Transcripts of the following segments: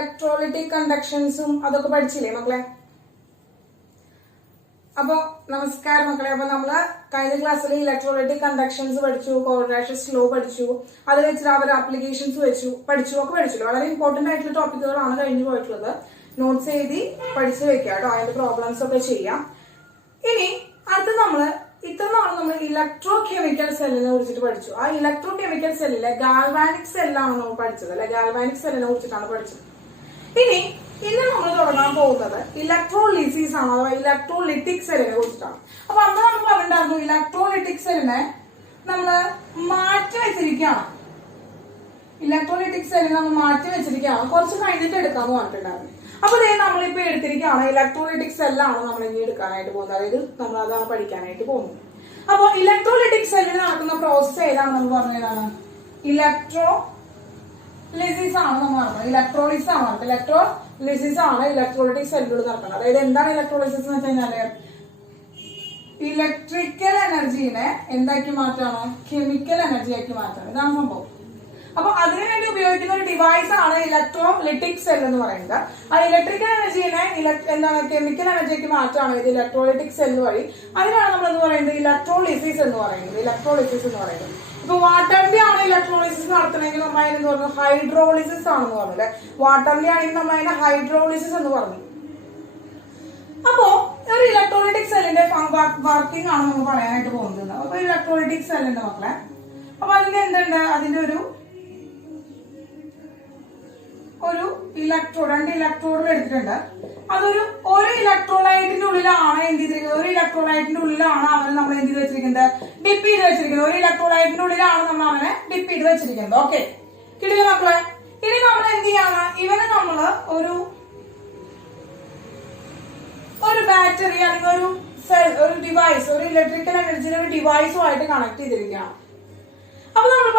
Electrolytic കണ്ടക്ഷൻസും അതൊക്കെ പഠിച്ചില്ലേ മക്കളെ? അപ്പൊ നമസ്കാരം മക്കളെ. അപ്പൊ നമ്മള് കഴിഞ്ഞ ക്ലാസ്സിൽ ഇലക്ട്രോളിറ്റിക് കണ്ടക്ഷൻസ് പഠിച്ചു, ക്വാഡ്രാറ്റിക് ലോ പഠിച്ചു, അത് വെച്ചിട്ട് അവർ ആപ്ലിക്കേഷൻസ് പഠിച്ചു. വളരെ ഇമ്പോർട്ടന്റ് ആയിട്ടുള്ള ടോപ്പിക്കുകളാണ് കഴിഞ്ഞു പോയിട്ടുള്ളത്. നോട്ട്സ് എഴുതി പഠിച്ചു വെക്കാം കേട്ടോ, അതിന്റെ പ്രോബ്ലംസ് ഒക്കെ ചെയ്യാം. ഇനി അടുത്ത ഇത്ര നാള് നമ്മൾ ഇലക്ട്രോ കെമിക്കൽ സെല്ലിനെ കുറിച്ചിട്ട് പഠിച്ചു. ആ ഇലക്ട്രോ കെമിക്കൽ സെല്ലിലെ ഗാൽവാനിക് സെല്ലാണ് നമ്മൾ പഠിച്ചത് അല്ലെ, ഗാൽവാനിക് സെല്ലിനെ കുറിച്ചിട്ടാണ് പഠിച്ചത്. ഇന്ന് നമ്മൾ തുടങ്ങാൻ പോകുന്നത് ഇലക്ട്രോലിസിസ് ആണ്, അഥവാ ഇലക്ട്രോലിറ്റിക് സെല്ലിനെ കുറിച്ചിട്ടാണ്. അപ്പൊ അന്ന് നമ്മൾ പറഞ്ഞിട്ടുണ്ടായിരുന്നു ഇലക്ട്രോലിറ്റിക് സെല്ലിനെ നമ്മള് മാറ്റി വെച്ചിരിക്കുകയാണ്. ഇലക്ട്രോലിറ്റിക് സെല്ലിനെ നമ്മൾ മാറ്റി വെച്ചിരിക്കുകയാണ്, കുറച്ച് കഴിഞ്ഞിട്ട് എടുക്കാന്ന് പറഞ്ഞിട്ടുണ്ടായിരുന്നു. അപ്പൊ നമ്മളിപ്പോ എടുത്തിരിക്കുകയാണ് ഇലക്ട്രോലിറ്റിക് സെല്ലാണ് നമ്മൾ ഇനി എടുക്കാനായിട്ട് പോകുന്നത്, അതായത് നമ്മൾ അതാണ് പഠിക്കാനായിട്ട് പോകുന്നത്. അപ്പൊ ഇലക്ട്രോലിറ്റിക് സെല്ലിൽ നടക്കുന്ന പ്രോസസ് ഏതാണ് നമ്മൾ പറഞ്ഞതാണ്? ഇലക്ട്രോലിസിസ് ആണ് നമ്മൾ പറഞ്ഞത്. ഇലക്ട്രോളിസിസ് ആണ്, ഇലക്ട്രോലിസിസ് ആണ് ഇലക്ട്രോലിറ്റിക് സെല്ലുകൾ നടക്കുന്നത്. അതായത് എന്താണ് ഇലക്ട്രോളിസിസ് എന്ന് വെച്ച് കഴിഞ്ഞാല് ഇലക്ട്രിക്കൽ എനർജീനെ എന്താക്കി മാറ്റാണ്? കെമിക്കൽ എനർജി ആക്കി മാറ്റാണ്. ഇതാണ് സംഭവം. അപ്പൊ അതിനുവേണ്ടി ഉപയോഗിക്കുന്ന ഒരു ഡിവൈസ് ആണ് ഇലക്ട്രോലിറ്റിക് സെൽ എന്ന് പറയുന്നത്. ആ ഇലക്ട്രിക്കൽ എനർജീനെ കെമിക്കൽ എനർജിക്ക് മാറ്റാണ് ഇത് ഇലക്ട്രോലിറ്റിക് സെൽ വഴി. അതിനാണ് നമ്മൾ എന്ന് പറയുന്നത് ഇലക്ട്രോളിസിസ് എന്ന് പറയുന്നത്. ഇപ്പൊ വാട്ടറിന്റെ ആണ് ഇലക്ട്രോളിസിസ് നടത്തണമെങ്കിൽ നമ്മൾ അതിനെന്ന് പറഞ്ഞു ഹൈഡ്രോളിസിസ് ആണെന്ന് പറഞ്ഞു അല്ലെ. വാട്ടറിന്റെ ആണെങ്കിൽ നമ്മൾ അതിനെ ഹൈഡ്രോളിസിസ് എന്ന് പറഞ്ഞു. അപ്പോ ഒരു ഇലക്ട്രോലിറ്റിക് സെല്ലിന്റെ വർക്കിംഗ് ആണ് നമ്മൾ പറയാനായിട്ട് പോകുന്നത്. അപ്പൊ ഇലക്ട്രോലിറ്റിക് സെല്ലിന്റെ മക്കളെ, അപ്പൊ അതിന്റെ എന്തുണ്ട്? അതിന്റെ ഒരു രണ്ട് ഇലക്ട്രോഡുകൾ എടുത്തിട്ടുണ്ട്. അതൊരു ഇലക്ട്രോലൈറ്റിന്റെ ഉള്ളിലാണ് എന്ത് ചെയ്തിരിക്കുന്നത്? ഒരു ഇലക്ട്രോലൈറ്റിന്റെ ഉള്ളിലാണ് അവനെ നമ്മൾ എന്ത് ചെയ്ത് വെച്ചിരിക്കുന്നത്? ഡിപ്പ് ചെയ്ത് വെച്ചിരിക്കുന്നത്. ഒരു ഇലക്ട്രോലൈറ്റിന്റെ ഉള്ളിലാണ് നമ്മൾ അവനെ ഡിപ്പ് ചെയ്ത് വെച്ചിരിക്കുന്നത്. ഓക്കെ, കിട്ടില്ല മക്കളെ? ഇനി നമ്മൾ എന്ത് ചെയ്യാണ്? ഇവനെ നമ്മള് ഒരു ബാറ്ററി അല്ലെങ്കിൽ ഒരു സെൽ, ഒരു ഡിവൈസ്, ഒരു ഇലക്ട്രിക്കൽ എനർജിയുടെ ഒരു ഡിവൈസുമായിട്ട് കണക്ട് ചെയ്തിരിക്കുകയാണ്. അപ്പൊ നമ്മൾ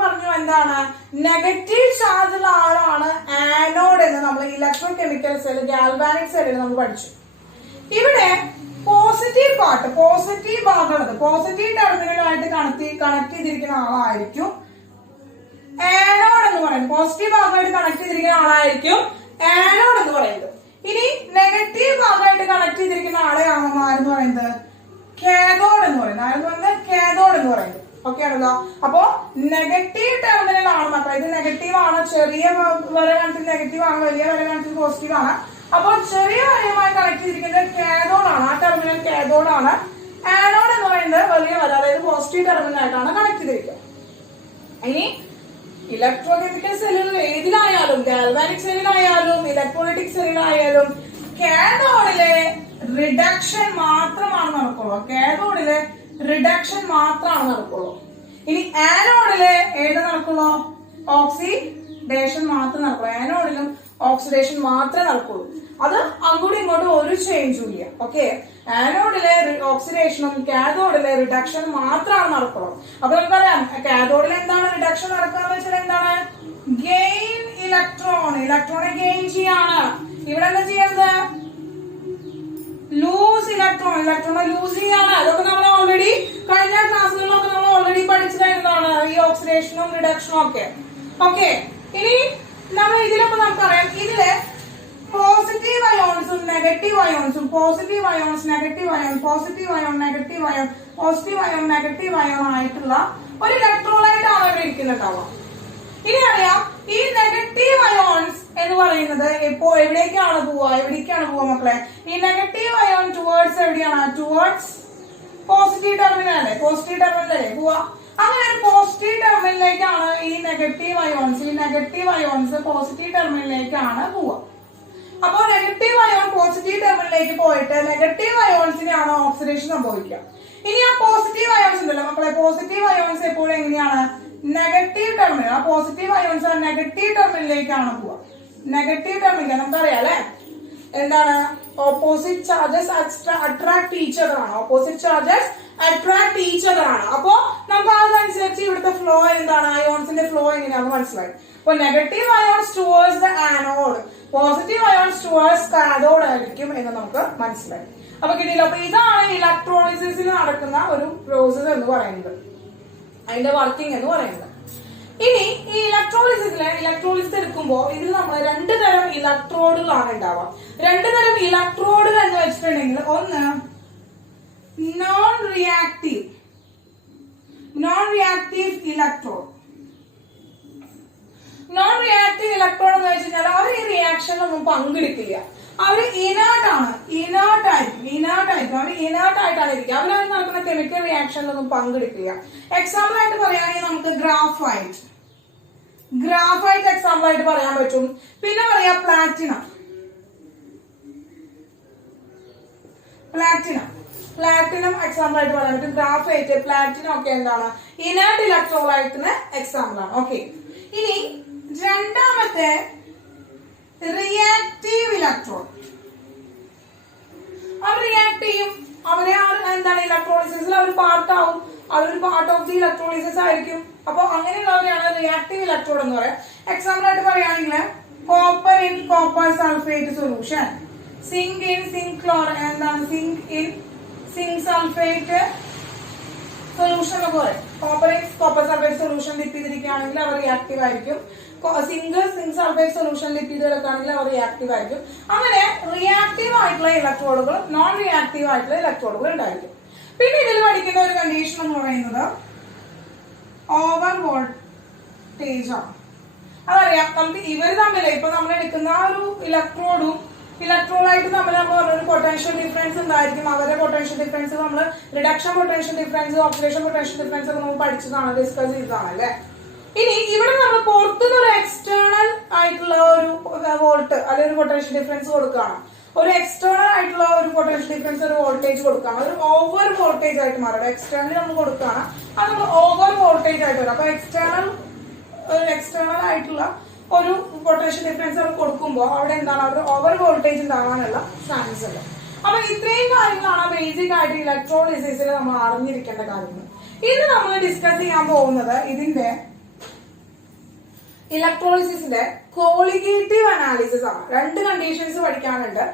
പറഞ്ഞു എന്താണ്? നെഗറ്റീവ് ചാർജ് ഉള്ള ആളാണ് ആനോഡ് എന്ന് നമ്മൾ ഇലക്ട്രോ കെമിക്കൽ സെൽ, ഗാൽവാനിക് സെല്ലിൽ നമ്മൾ പഠിച്ചു. ഇവിടെ പോസിറ്റീവ് ഭാഗമുള്ളത്, പോസിറ്റീവ് ടെർമിനലുമായിട്ട് കണക്ട് ചെയ്തിരിക്കുന്ന ആളായിരിക്കും ആനോഡ് എന്ന് പറയുന്നത്. പോസിറ്റീവ് ഭാഗമായിട്ട് കണക്ട് ചെയ്തിരിക്കുന്ന ആളായിരിക്കും ആനോഡ് എന്ന് പറയുന്നത്. ഇനി നെഗറ്റീവ് ഭാഗമായിട്ട് കണക്ട് ചെയ്തിരിക്കുന്ന ആളെയാണ് നമ്മൾ ആരെന്ന് പറയുന്നത്? കാഥോഡ് എന്ന് പറയുന്നത്. ഓക്കെ ആണല്ലോ? അപ്പോ നെഗറ്റീവ് ടെർമിനൽ ആണ് മക്കളെ. ഇത് നെഗറ്റീവ് ആണ്. ചെറിയ വര കണക്കിൽ നെഗറ്റീവ് ആണ്, വലിയ വര കണക്കിൽ പോസിറ്റീവ് ആണ്. അപ്പൊ ചെറിയ വരയുമായി കണക്ട് ചെയ്തിരിക്കുന്നത് കാഥോഡ് ആണ്. ആ ടെർമിനൽ കാഥോഡ് ആണ്. ആനോഡ് എന്ന് പറയുന്നത് വലിയ വര, അതായത് പോസിറ്റീവ് ടെർമിനൽ ആയിട്ടാണ് കണക്ട് ചെയ്തിരിക്കുക. ഇനി ഇലക്ട്രോ കെമിക്കൽ സെല്ലുകൾ ഏതിലായാലും, ഗാൽവാനിക് സെല്ലിലായാലും ഇലക്ട്രോലിറ്റിക് സെല്ലിലായാലും കാഥോഡിലെ റിഡക്ഷൻ മാത്രമാണ് നടക്കുള്ളൂ. ഇനി ആനോഡില് ഏത് നടക്കുള്ളൂ? ഓക്സിഡേഷൻ മാത്രമേ നടക്കുള്ളൂ. ആനോഡിലും ഓക്സിഡേഷൻ മാത്രമേ നടക്കുള്ളൂ. അത് അങ്ങോട്ടും ഇങ്ങോട്ടും ഒരു ചേഞ്ചും ഇല്ല. ഓക്കെ, ആനോഡിലെ ഓക്സിഡേഷനും കാഥോഡിലെ റിഡക്ഷൻ മാത്രമാണ് നടക്കുള്ളൂ. അപ്പൊ നമുക്കറിയാം കാഥോഡിൽ എന്താണ് റിഡക്ഷൻ നടക്കുക എന്ന് വെച്ചാൽ എന്താണ്? ഗെയിൻ ഇലക്ട്രോണെ ഗെയിൻ ചെയ്യാണ്. ഇവിടെ എന്താ ചെയ്യുന്നത്? ലൂസ് ഇലക്ട്രോണെ ലൂസ് ചെയ്യാണ്. അതൊക്കെ നമ്മൾ ഓൾറെഡി കഴിഞ്ഞ ക്ലാസ്സുകളിലൊക്കെ നമ്മൾ ഓൾറെഡി പഠിച്ചു കഴിഞ്ഞതാണ്, ഈ ഓക്സിഡേഷനും റിഡക്ഷനും ഒക്കെ. ഓക്കെ, ഇനി നമ്മൾ ഇതിലൊക്കെ നമുക്കറിയാം, ഇതില് പോസിറ്റീവ് അയോൺസും നെഗറ്റീവ് അയോൺസും, പോസിറ്റീവ് അയോൺ നെഗറ്റീവ് അയോൺ ആയിട്ടുള്ള ഒരു ഇലക്ട്രോലൈറ്റ് ആണ് ഇവിടെ ഇരിക്കുന്നുണ്ടാവുക. ഇനി അറിയാം, ഈ നെഗറ്റീവ് അയോൺസ് എന്ന് പറയുന്നത് എവിടേക്കാണ് പോവുക മക്കളെ? ഈ നെഗറ്റീവ് അയോൺ ടുവേർഡ്സ് എവിടെയാണ്? ടുവേർഡ്സ് പോസിറ്റീവ് ടെർമിനൽ അല്ലേ പോവാ. അങ്ങനെ ഒരു പോസിറ്റീവ് ടെർമിനലിലേക്കാണ് ഈ നെഗറ്റീവ് അയോൺസ് പോസിറ്റീവ് ടെർമിനലിലേക്കാണ് പോവുക. അപ്പൊ നെഗറ്റീവ് അയോൺ പോസിറ്റീവ് ടെർമിനലിലേക്ക് പോയിട്ട് നെഗറ്റീവ് അയോൺസിനെയാണ് ഓക്സിഡേഷൻ സംഭവിക്കുക. ഇനി ആ പോസിറ്റീവ് അയോൺസ് ഉണ്ടല്ലോ മക്കളെ, പോസിറ്റീവ് അയോൺസ് എപ്പോഴും എങ്ങനെയാണ്? Negative terminal. ആ പോസിറ്റീവ് അയോൺസ് നെഗറ്റീവ് ടെർമിനലിലേക്കാണ് പോവുക. നെഗറ്റീവ് ടെർമിനൽ നമുക്കറിയാം അല്ലെ, എന്താണ്? Opposite charges attract each other ആണ്. അപ്പോ നമുക്ക് അതനുസരിച്ച് ഇവിടുത്തെ ഫ്ലോ എന്താണ്? അയോൺസിന്റെ ഫ്ലോ എങ്ങനെയാണെന്ന് മനസ്സിലായി. അപ്പൊ negative ions towards the anode, positive ions towards cathode ആയിരിക്കും എന്ന് നമുക്ക് മനസ്സിലായി. അപ്പൊ കിട്ടിയില്ല. അപ്പൊ ഇതാണ് ഇലക്ട്രോളിസിസിൽ നടക്കുന്ന ഒരു പ്രോസസ് എന്ന് പറയുന്നത്, അതിന്റെ വർക്കിംഗ് എന്ന് പറയുന്നത്. ഇനി ഈ ഇലക്ട്രോളിസിസ് എടുക്കുമ്പോൾ ഇതിൽ നമ്മൾ രണ്ട് തരം ഇലക്ട്രോഡുകളാണ് ഉണ്ടാവുക. രണ്ട് തരം ഇലക്ട്രോഡുകൾ എന്ന് വെച്ചിട്ടുണ്ടെങ്കിൽ ഒന്ന് non reactive electrode. Non reactive electrode എന്ന് വെച്ച് കഴിഞ്ഞാൽ അവർ ഈ റിയാക്ഷനിലൊന്നും പങ്കെടുക്കില്ല. അവര് ഇനേർട്ടാണ്, അവർ ഇനേർട്ടായിട്ടാണ് ഇരിക്കുക. അവരത് നടക്കുന്ന കെമിക്കൽ റിയാക്ഷനിലൊന്നും പങ്കെടുക്കില്ല. എക്സാമ്പിൾ ആയിട്ട് പറയുകയാണെങ്കിൽ നമുക്ക് ഗ്രാഫൈറ്റ് എക്സാമ്പിൾ ആയിട്ട് പറയാൻ പറ്റും. പിന്നെ പറയാം പ്ലാറ്റിനം എക്സാമ്പിൾ ആയിട്ട് പറയാൻ പറ്റും. ഗ്രാഫൈറ്റ്, പ്ലാറ്റിനം ഒക്കെ എന്താണ്, ഇനേർട്ട് ഇലക്ട്രോലൈറ്റിന് എക്സാമ്പിൾ ആണ്. ഓക്കെ, ഇനി രണ്ടാമത്തെ റിയാക്റ്റീവ് ഇലക്ട്രോഡ്. അവർ റിയാക്ട് ചെയ്യും, അവരെ എന്താണ് ഇലക്ട്രോളിസിസിൽ അവർ പാർട്ടാവും, അവരൊരു പാർട്ട് ഓഫ് ദി ഇലക്ട്രോളിസിസ് ആയിരിക്കും. അപ്പൊ അങ്ങനെയുള്ളവരെയാണ് റിയാക്റ്റീവ് ഇലക്ട്രോഡ് എന്ന് പറയാം. എക്സാമ്പിൾ ആയിട്ട് പറയുകയാണെങ്കിൽ copper in copper sulphate solution, zinc in zinc sulphate solution എന്ന് പറയും. Copper in copper sulphate solution dip ചെയ്തിരിക്കുകയാണെങ്കിൽ അവർ റിയാക്റ്റീവ് ആയിരിക്കും. സിങ്ക് സൾഫേറ്റ് സൊല്യൂഷൻ ലിപ്പ് ചെയ്തെടുക്കുകയാണെങ്കിൽ അവർ റിയാക്റ്റീവ് ആയിരിക്കും. അങ്ങനെ റിയാക്റ്റീവ് ആയിട്ടുള്ള ഇലക്ട്രോഡുകൾ, നോൺ റിയാക്റ്റീവ് ആയിട്ടുള്ള ഇലക്ട്രോഡുകൾ ഉണ്ടായിരിക്കും. പിന്നെ ഇതിൽ പഠിക്കുന്ന ഒരു കണ്ടീഷൻ എന്ന് പറയുന്നത് ഓവർ വോൾട്ടേജ് ആണ്. അതറിയാം, നമുക്ക് ഇവർ തമ്മിൽ ഇപ്പൊ നമ്മൾ എടുക്കുന്ന ആ ഒരു ഇലക്ട്രോഡായിട്ട് തമ്മിൽ നമ്മൾ പറഞ്ഞൊരു പൊട്ടൻഷ്യൽ ഡിഫറൻസ് ഉണ്ടായിരിക്കും. അവരുടെ പൊട്ടൻഷ്യൽ ഡിഫറൻസ് നമ്മൾ reduction potential difference, oxidation potential difference ഒക്കെ നമ്മൾ പഠിച്ചതാണ്, ഡിസ്കസ് ചെയ്തതാണ് അല്ലെ. ഇനി ഇവിടെ നമ്മൾ പുറത്തുനിന്ന് ഒരു എക്സ്റ്റേണൽ ആയിട്ടുള്ള ഒരു വോൾട്ട് അല്ലെങ്കിൽ ഒരു പൊട്ടൻഷ്യൽ ഡിഫറൻസ് കൊടുക്കുകയാണ്. ഒരു എക്സ്റ്റേണൽ ആയിട്ടുള്ള ഒരു പൊട്ടൻഷ്യൽ ഡിഫറൻസ്, ഒരു വോൾട്ടേജ് കൊടുക്കുകയാണ്. ഒരു ഓവർ വോൾട്ടേജ് ആയിട്ട് മാറും. എക്സ്റ്റേണൽ നമ്മൾ കൊടുക്കുകയാണ്, അത് നമ്മൾ ഓവർ വോൾട്ടേജ് ആയിട്ട് വരും. അപ്പൊ എക്സ്റ്റേണൽ ആയിട്ടുള്ള ഒരു പൊട്ടൻഷ്യൽ ഡിഫറൻസ് കൊടുക്കുമ്പോൾ അവിടെ എന്താണ്, അവിടെ ഓവർ വോൾട്ടേജ് ഉണ്ടാകാനുള്ള ചാൻസ് ഉണ്ട്. അപ്പൊ ഇത്രയും കാര്യങ്ങളാണ് ബേസിക് ആയിട്ട് ഇലക്ട്രോളിസിസിൽ നമ്മൾ അറിഞ്ഞിരിക്കേണ്ട കാര്യങ്ങൾ. ഇന്ന് നമ്മൾ ഡിസ്കസ് ചെയ്യാൻ പോകുന്നത് ഇതിന്റെ ഇലക്ട്രോളിസിസിന്റെ ക്വാളിറ്റേറ്റീവ് അനാലിസിസ് ആണ്. രണ്ട് കണ്ടീഷൻസ് പഠിക്കാനുണ്ട്,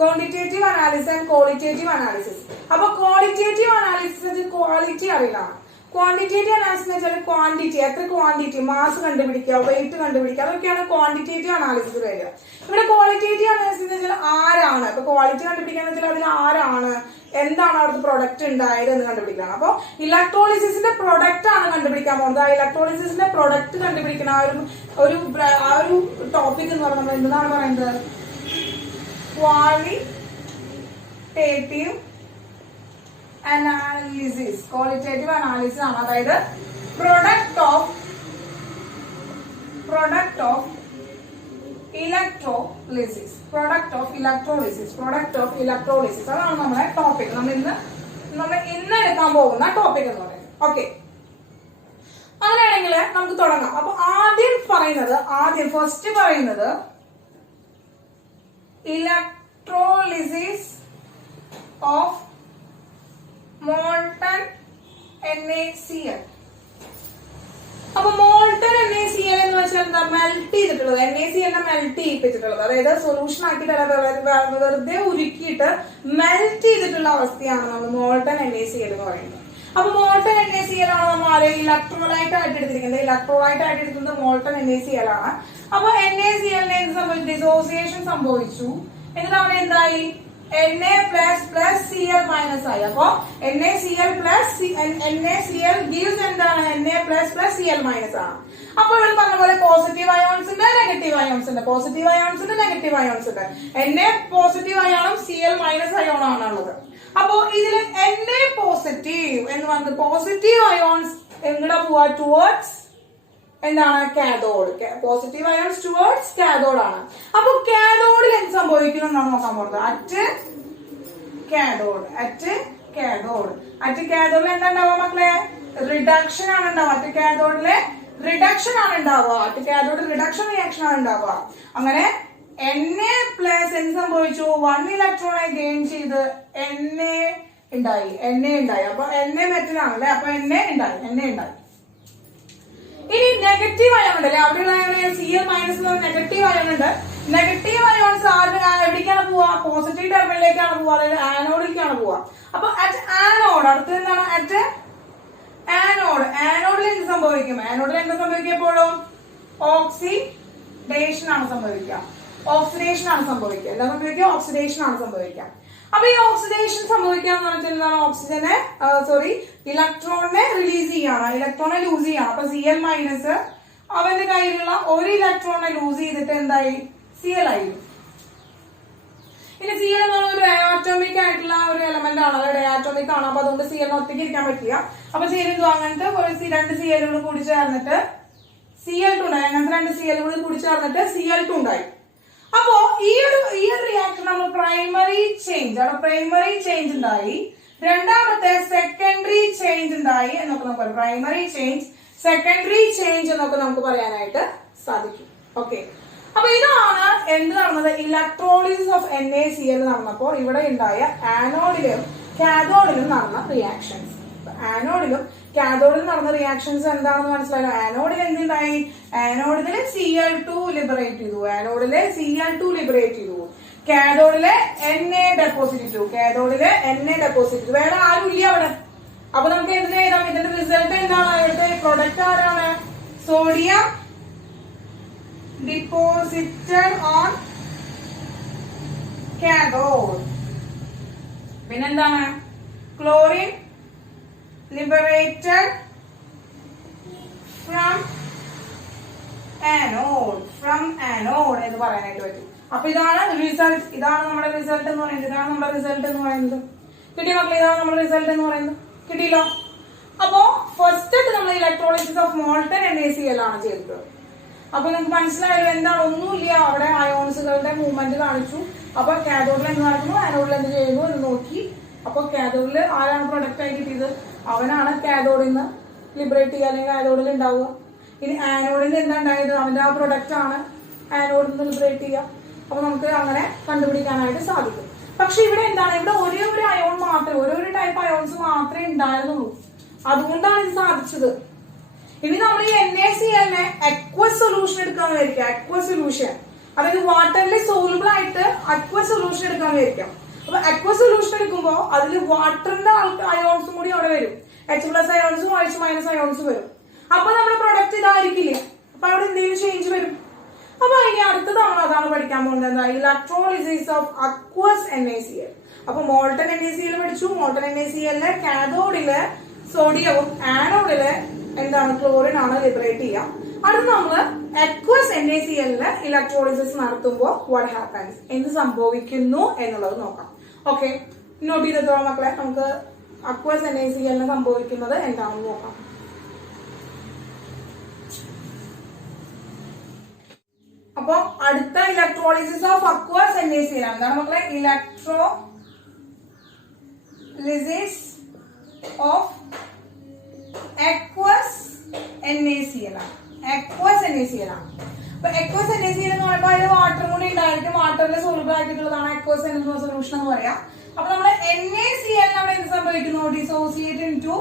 quantitative analysis and qualitative analysis. അപ്പൊ ക്വാളിറ്റേറ്റീവ് അനാലിസിസ് ക്വാളിറ്റി അറിയില്ല. ക്വാണ്ടിറ്റേറ്റീവ് അനാലിസിസ് എന്ന് വെച്ചാൽ ക്വാണ്ടിറ്റി, എത്ര ക്വാണ്ടിറ്റി, മാസ് കണ്ടുപിടിക്കുക, വെയിറ്റ് കണ്ടുപിടിക്കുക, അതൊക്കെയാണ് ക്വാണ്ടിറ്റേറ്റീവ് അനാലിസിസ് വരിക. ഇവിടെ ക്വാളിറ്റേറ്റീവ് അനാലിസിസ് എന്ന് വെച്ചാൽ ആരാണ്, ഇപ്പൊ ക്വാളിറ്റി കണ്ടുപിടിക്കാന്ന് വെച്ചാൽ അതിൽ ആരാണ്, എന്താണ് അവിടുത്തെ പ്രൊഡക്റ്റ് ഉണ്ടായത് എന്ന് കണ്ടുപിടിക്കണം. അപ്പൊ ഇലക്ട്രോളിസിസിന്റെ പ്രൊഡക്റ്റ് ആണ് കണ്ടുപിടിക്കാൻ പോകുന്നത്. ആ ഇലക്ട്രോളിസിസിന്റെ പ്രൊഡക്റ്റ് കണ്ടുപിടിക്കണം. ആ ഒരു ടോപ്പിക് എന്ന് പറഞ്ഞാൽ എന്താണ് പറയുന്നത്, ക്വാളിറ്റേറ്റീവ് അനാലിസിസ്. ക്വാളിറ്റേറ്റീവ് അനാലിസിസ് ആണ്, അതായത് പ്രൊഡക്റ്റ് ഓഫ് ഇലക്ട്രോളിസിസ്. അതാണ് നമ്മുടെ ടോപ്പിക്, നമ്മൾ ഇന്ന് എടുക്കാൻ പോകുന്ന ടോപ്പിക് എന്ന് പറയുന്നത്. ഓക്കെ, അങ്ങനെയാണെങ്കിൽ നമുക്ക് തുടങ്ങാം. അപ്പൊ ഫസ്റ്റ് പറയുന്നത് ഇലക്ട്രോളിസിസ് ഓഫ് മോൾട്ടൺ NaCl. അപ്പൊ മോൾട്ടൺ NaCl എന്ന് വെച്ചാൽ എന്താ, മെൽറ്റ് ചെയ്തിട്ടുള്ളത്. NaCl മെൽറ്റ് ചെയ്യിപ്പിച്ചിട്ടുള്ളത്, അതായത് സൊല്യൂഷൻ ആക്കിയിട്ടല്ല, വെറുതെ ഉരുക്കിയിട്ട് മെൽറ്റ് ചെയ്തിട്ടുള്ള അവസ്ഥയാണ് നമ്മൾ മോൾട്ടൺ NaCl എന്ന് പറയുന്നത്. അപ്പൊ മോൾട്ടൺ NaCl ആണ് നമ്മൾ ഇലക്ട്രോലൈറ്റ് ആയിട്ട് എടുത്തിരിക്കുന്നത്. മോൾട്ടൺ NaCl ആണ്. അപ്പൊ NaCl എന്ത് സംഭവിച്ചു, ഡിസോസിയേഷൻ സംഭവിച്ചു. എന്നിട്ട് അവിടെ എന്തായി, Na plus Cl minus ആയി. അപ്പൊ NaCl gives എന്താണ്, Na plus Cl minus ആണ്. അപ്പൊ ഇവിടെ പറഞ്ഞ പോലെ പോസിറ്റീവ് അയോൺസ് ഉണ്ട്, നെഗറ്റീവ് അയോൺസ് ഉണ്ട്. Na പോസിറ്റീവ് അയോണും Cl മൈനസ് അയോൺ ആണുള്ളത്. അപ്പോ ഇതില് Na പോസിറ്റീവ് എന്ന് പറഞ്ഞത് പോസിറ്റീവ് അയോൺസ് എങ്ങടെ പോവാ, ടുവേർഡ്സ് എന്താണ്, cathode. Positive ions towards cathode ആണ്. അപ്പൊ കാഥോഡിൽ എന്ത് സംഭവിക്കുന്നു എന്നാണ് നോക്കാൻ പോകുന്നത്. അറ്റ് കാഥോഡിൽ എന്താ ഉണ്ടാവുക മക്കളെ, റിഡക്ഷൻ ആണ് ഉണ്ടാവുക. അറ്റ് കാഥോഡില് റിഡക്ഷൻ റിഡക്ഷൻ റിയാക്ഷൻ ആണ് ഉണ്ടാവുക. അങ്ങനെ Na പ്ലസ് എന്ത് സംഭവിച്ചു, 1 ഇലക്ട്രോണെ ഗെയിൻ ചെയ്ത് Na ഉണ്ടായി. അപ്പൊ Na മെറ്റൽ ആണല്ലേ, അപ്പൊ Na ഉണ്ടായി. ഇനി നെഗറ്റീവ് അയോൺ ഉണ്ടല്ലേ, അവിടെയുള്ള Cl മൈനസ് നെഗറ്റീവ് അയോൺ ഉണ്ട്. നെഗറ്റീവ് അയോൺസ് എവിടേക്കാണ് പോവാ, പോസിറ്റീവ് ടെർമിനലിലേക്കാണ് പോവാ, അതായത് ആനോഡിലേക്കാണ് പോവാ. അപ്പൊ അറ്റ് ആനോഡ്, അടുത്ത് എന്താണ്, അറ്റ് ആനോഡിൽ എന്ത് സംഭവിക്കും? ആനോഡിൽ എന്താ സംഭവിക്കുക? എപ്പോഴും ഓക്സിഡേഷൻ ആണ് സംഭവിക്കുക. ഓക്സിഡേഷൻ ആണ് സംഭവിക്കുക. എന്താ സംഭവിക്കുക? ഓക്സിഡേഷൻ ആണ് സംഭവിക്കുക. അപ്പൊ ഈ ഓക്സിഡേഷൻ സംഭവിക്കുക എന്ന് പറഞ്ഞാൽ എന്താണ്? ഓക്സിജനെ ഇലക്ട്രോണിനെ റിലീസ് ചെയ്യാണ്, ഇലക്ട്രോണെ ലൂസ് ചെയ്യാണ്. അപ്പൊ Cl മൈനസ് അവന്റെ കയ്യിലുള്ള ഒരു ഇലക്ട്രോണെ ലൂസ് ചെയ്തിട്ട് എന്തായി? Cl ആയി. ഇനി Cl എന്ന് പറഞ്ഞ ഒരു ഡയാറ്റോമിക് ആയിട്ടുള്ള ഒരു എലമെന്റ് ആണ്, അത് ഡയാറ്റോമിക് ആണ്. അപ്പൊ അതുകൊണ്ട് Cl ഒറ്റയ്ക്ക് ഇരിക്കാൻ പറ്റില്ല. അപ്പൊ Cl എന്തോ അങ്ങനത്തെ രണ്ട് Cl കൂടി ചേർന്നിട്ട് Cl2 ഉണ്ടായി. അങ്ങനത്തെ രണ്ട് Cl കൂടി ചേർന്നിട്ട് Cl2 ഉണ്ടായി. അപ്പോ ഈ ഒരു റിയാക്ഷൻ നമ്മൾ പ്രൈമറി ചേഞ്ച്, അവിടെ പ്രൈമറി ചേഞ്ച് ഉണ്ടായി. രണ്ടാമത്തെ സെക്കൻഡറി ചേഞ്ച് ഉണ്ടായി എന്നൊക്കെ നമുക്ക് പറയാം. പ്രൈമറി ചേഞ്ച്, സെക്കൻഡറി ചേഞ്ച് എന്നൊക്കെ നമുക്ക് പറയാനായിട്ട് സാധിക്കും. ഓക്കെ, അപ്പൊ ഇതാണ് എന്ത് നടന്നത്? ഇലക്ട്രോളിസിസ് ഓഫ് NaCl നടന്നപ്പോൾ ഇവിടെ ഉണ്ടായ ആനോഡിലും കാഥോഡിലും നടന്ന റിയാക്ഷൻസ്. ആനോഡിലും കാഥോഡിലും നടന്ന റിയാക്ഷൻസ് എന്താണെന്ന് മനസ്സിലായോ? ആനോഡിൽ എന്തുണ്ടായി? ആനോഡിൽ Cl2 ലിബറേറ്റ് ചെയ്തു. ആനോഡിലെ Cl2 ലിബറേറ്റ് ചെയ്തു. കാഥോഡിലെ Na ഡെപ്പോസിറ്റ് ചെയ്തു. കാഥോഡിലെ Na ഡെപ്പോസിറ്റ് ചെയ്തു. വേറെ ആരും ഇല്ല അവിടെ. അപ്പൊ നമുക്ക് എന്തിനു എഴുതാം? ഇതിന്റെ റിസൾട്ട് എന്താണ്? ഇവിടുത്തെ പ്രൊഡക്റ്റ് ആരാണ്? Sodium deposited on cathode. പിന്നെന്താണ്? ക്ലോറിൻ liberated from anode എന്ന് പറയാനായിട്ട് പറ്റും. അപ്പൊ ഇതാണ് റിസൾട്ട്. ഇതാണ് നമ്മുടെ റിസൾട്ട് എന്ന് പറയുന്നത്. ഇതാണ് നമ്മുടെ റിസൾട്ട് എന്ന് പറയുന്നത്. കിട്ടിയ മക്കളെ? ഇതാണ് നമ്മുടെ റിസൾട്ട് എന്ന് പറയുന്നത്. കിട്ടിയല്ലോ. അപ്പോ ഫസ്റ്റ് നമ്മൾ ഇലക്ട്രോളിസിസ് ഓഫ് മോൾട്ടൺ NaCl ആണ് ചെയ്തത്. അപ്പൊ നിങ്ങൾക്ക് മനസ്സിലായല്ലോ എന്താണ്? ഒന്നുമില്ല, അവിടെ അയോൺസുകളുടെ മൂവ്മെന്റ് കാണിച്ചു. അപ്പൊ കാഥോഡിൽ എന്ത് നടക്കുന്നു, ആനോഡിൽ എന്ത് ചെയ്യുന്നു എന്ന് നോക്കി. അപ്പൊ കാഥോഡിൽ ആരാണ് പ്രൊഡക്റ്റ് ആയി കിട്ടിയത്? അവനാണ് കാഥോഡിൽ നിന്ന് ലിബറേറ്റ് ചെയ്യുക, അല്ലെങ്കിൽ കാഥോഡിൽ ഉണ്ടാവുക. ഇനി ആനോഡിൽ എന്താ ഉണ്ടായത്? അവന്റെ ആ പ്രൊഡക്റ്റ് ആണ് ആനോഡിൽ നിന്ന് ലിബറേറ്റ് ചെയ്യുക. അപ്പൊ നമുക്ക് അങ്ങനെ കണ്ടുപിടിക്കാനായിട്ട് സാധിക്കും. പക്ഷെ ഇവിടെ എന്താണ്? ഇവിടെ ഒരേ ഒരു അയോൺ മാത്രമേ, ഒരു ടൈപ്പ് അയോൺസ് മാത്രമേ ഉണ്ടായിരുന്നുള്ളൂ. അതുകൊണ്ടാണ് ഇത് സാധിച്ചത്. ഇനി നമ്മൾ ഈ NaCl അക്വസ് സൊല്യൂഷൻ എടുക്കാന്ന് വിചാരിക്കാം. അക്വസ് സൊല്യൂഷൻ, അതായത് വാട്ടറിൽ സോളുബിൾ ആയിട്ട് അക്വസ് സൊല്യൂഷൻ എടുക്കാന്ന് വിചാരിക്കാം. അപ്പൊ അക്വസ് സൊല്യൂഷൻ എടുക്കുമ്പോൾ അതിൽ വാട്ടറിന്റെ അയോൺസും കൂടി അവിടെ വരും. H+ അയോൺസും H- അയോൺസും വരും. അപ്പൊ നമ്മുടെ പ്രൊഡക്റ്റ് ഇതായിരിക്കില്ല. അപ്പൊ അവിടെ എന്തെങ്കിലും ചേഞ്ച് വരും. അപ്പൊ ഇനി അടുത്തത് നമ്മൾ അതാണ് പഠിക്കാൻ പോകുന്നത്. Electrolysis of aqueous NaCl. അപ്പൊ മോൾട്ടൺ NaCl പഠിച്ചു. മോൾട്ടൺ NaCl കാഥോഡില് സോഡിയവും ആനോഡില് എന്താണ്? ക്ലോറിൻ ആണ് ലിബറേറ്റ് ചെയ്യുക. അടുത്ത് നമ്മള് അക്വസ് NaCl ഇലക്ട്രോളിസിസ് നടത്തുമ്പോൾ വാട്ട് ഹാപ്പൻസ്, എന്ത് സംഭവിക്കുന്നു എന്നുള്ളത് നോക്കാം. ഓക്കെ, നോട്ട് ചെയ്തോളാം മക്കളെ. നമുക്ക് അക്വസ് NaCl സംഭവിക്കുന്നത് എന്താണെന്ന് നോക്കാം. അപ്പൊ അടുത്ത ഇലക്ട്രോളിസിസ് ഓഫ് അക്വസ് NaCl എന്താണ് മക്കളെ? ഇലക്ട്രോളിസിസ് ഓഫ് aqueous NaCl ആണ്. aqueous NaCl ആണ്. അപ്പൊ aqueous NaCl എന്ന് പറയുമ്പോൾ അതിൽ വാട്ടർ കൂടി ഉണ്ടായിരിക്കും. വാട്ടറിൽ സോൾബിൾ ആയിട്ടുള്ളതാണ് aqueous സൊല്യൂഷൻ എന്ന് പറയാം. അപ്പൊ നമ്മള് NaCl അവിടെ എന്ത് സംഭവിക്കുന്നു? Dissociate into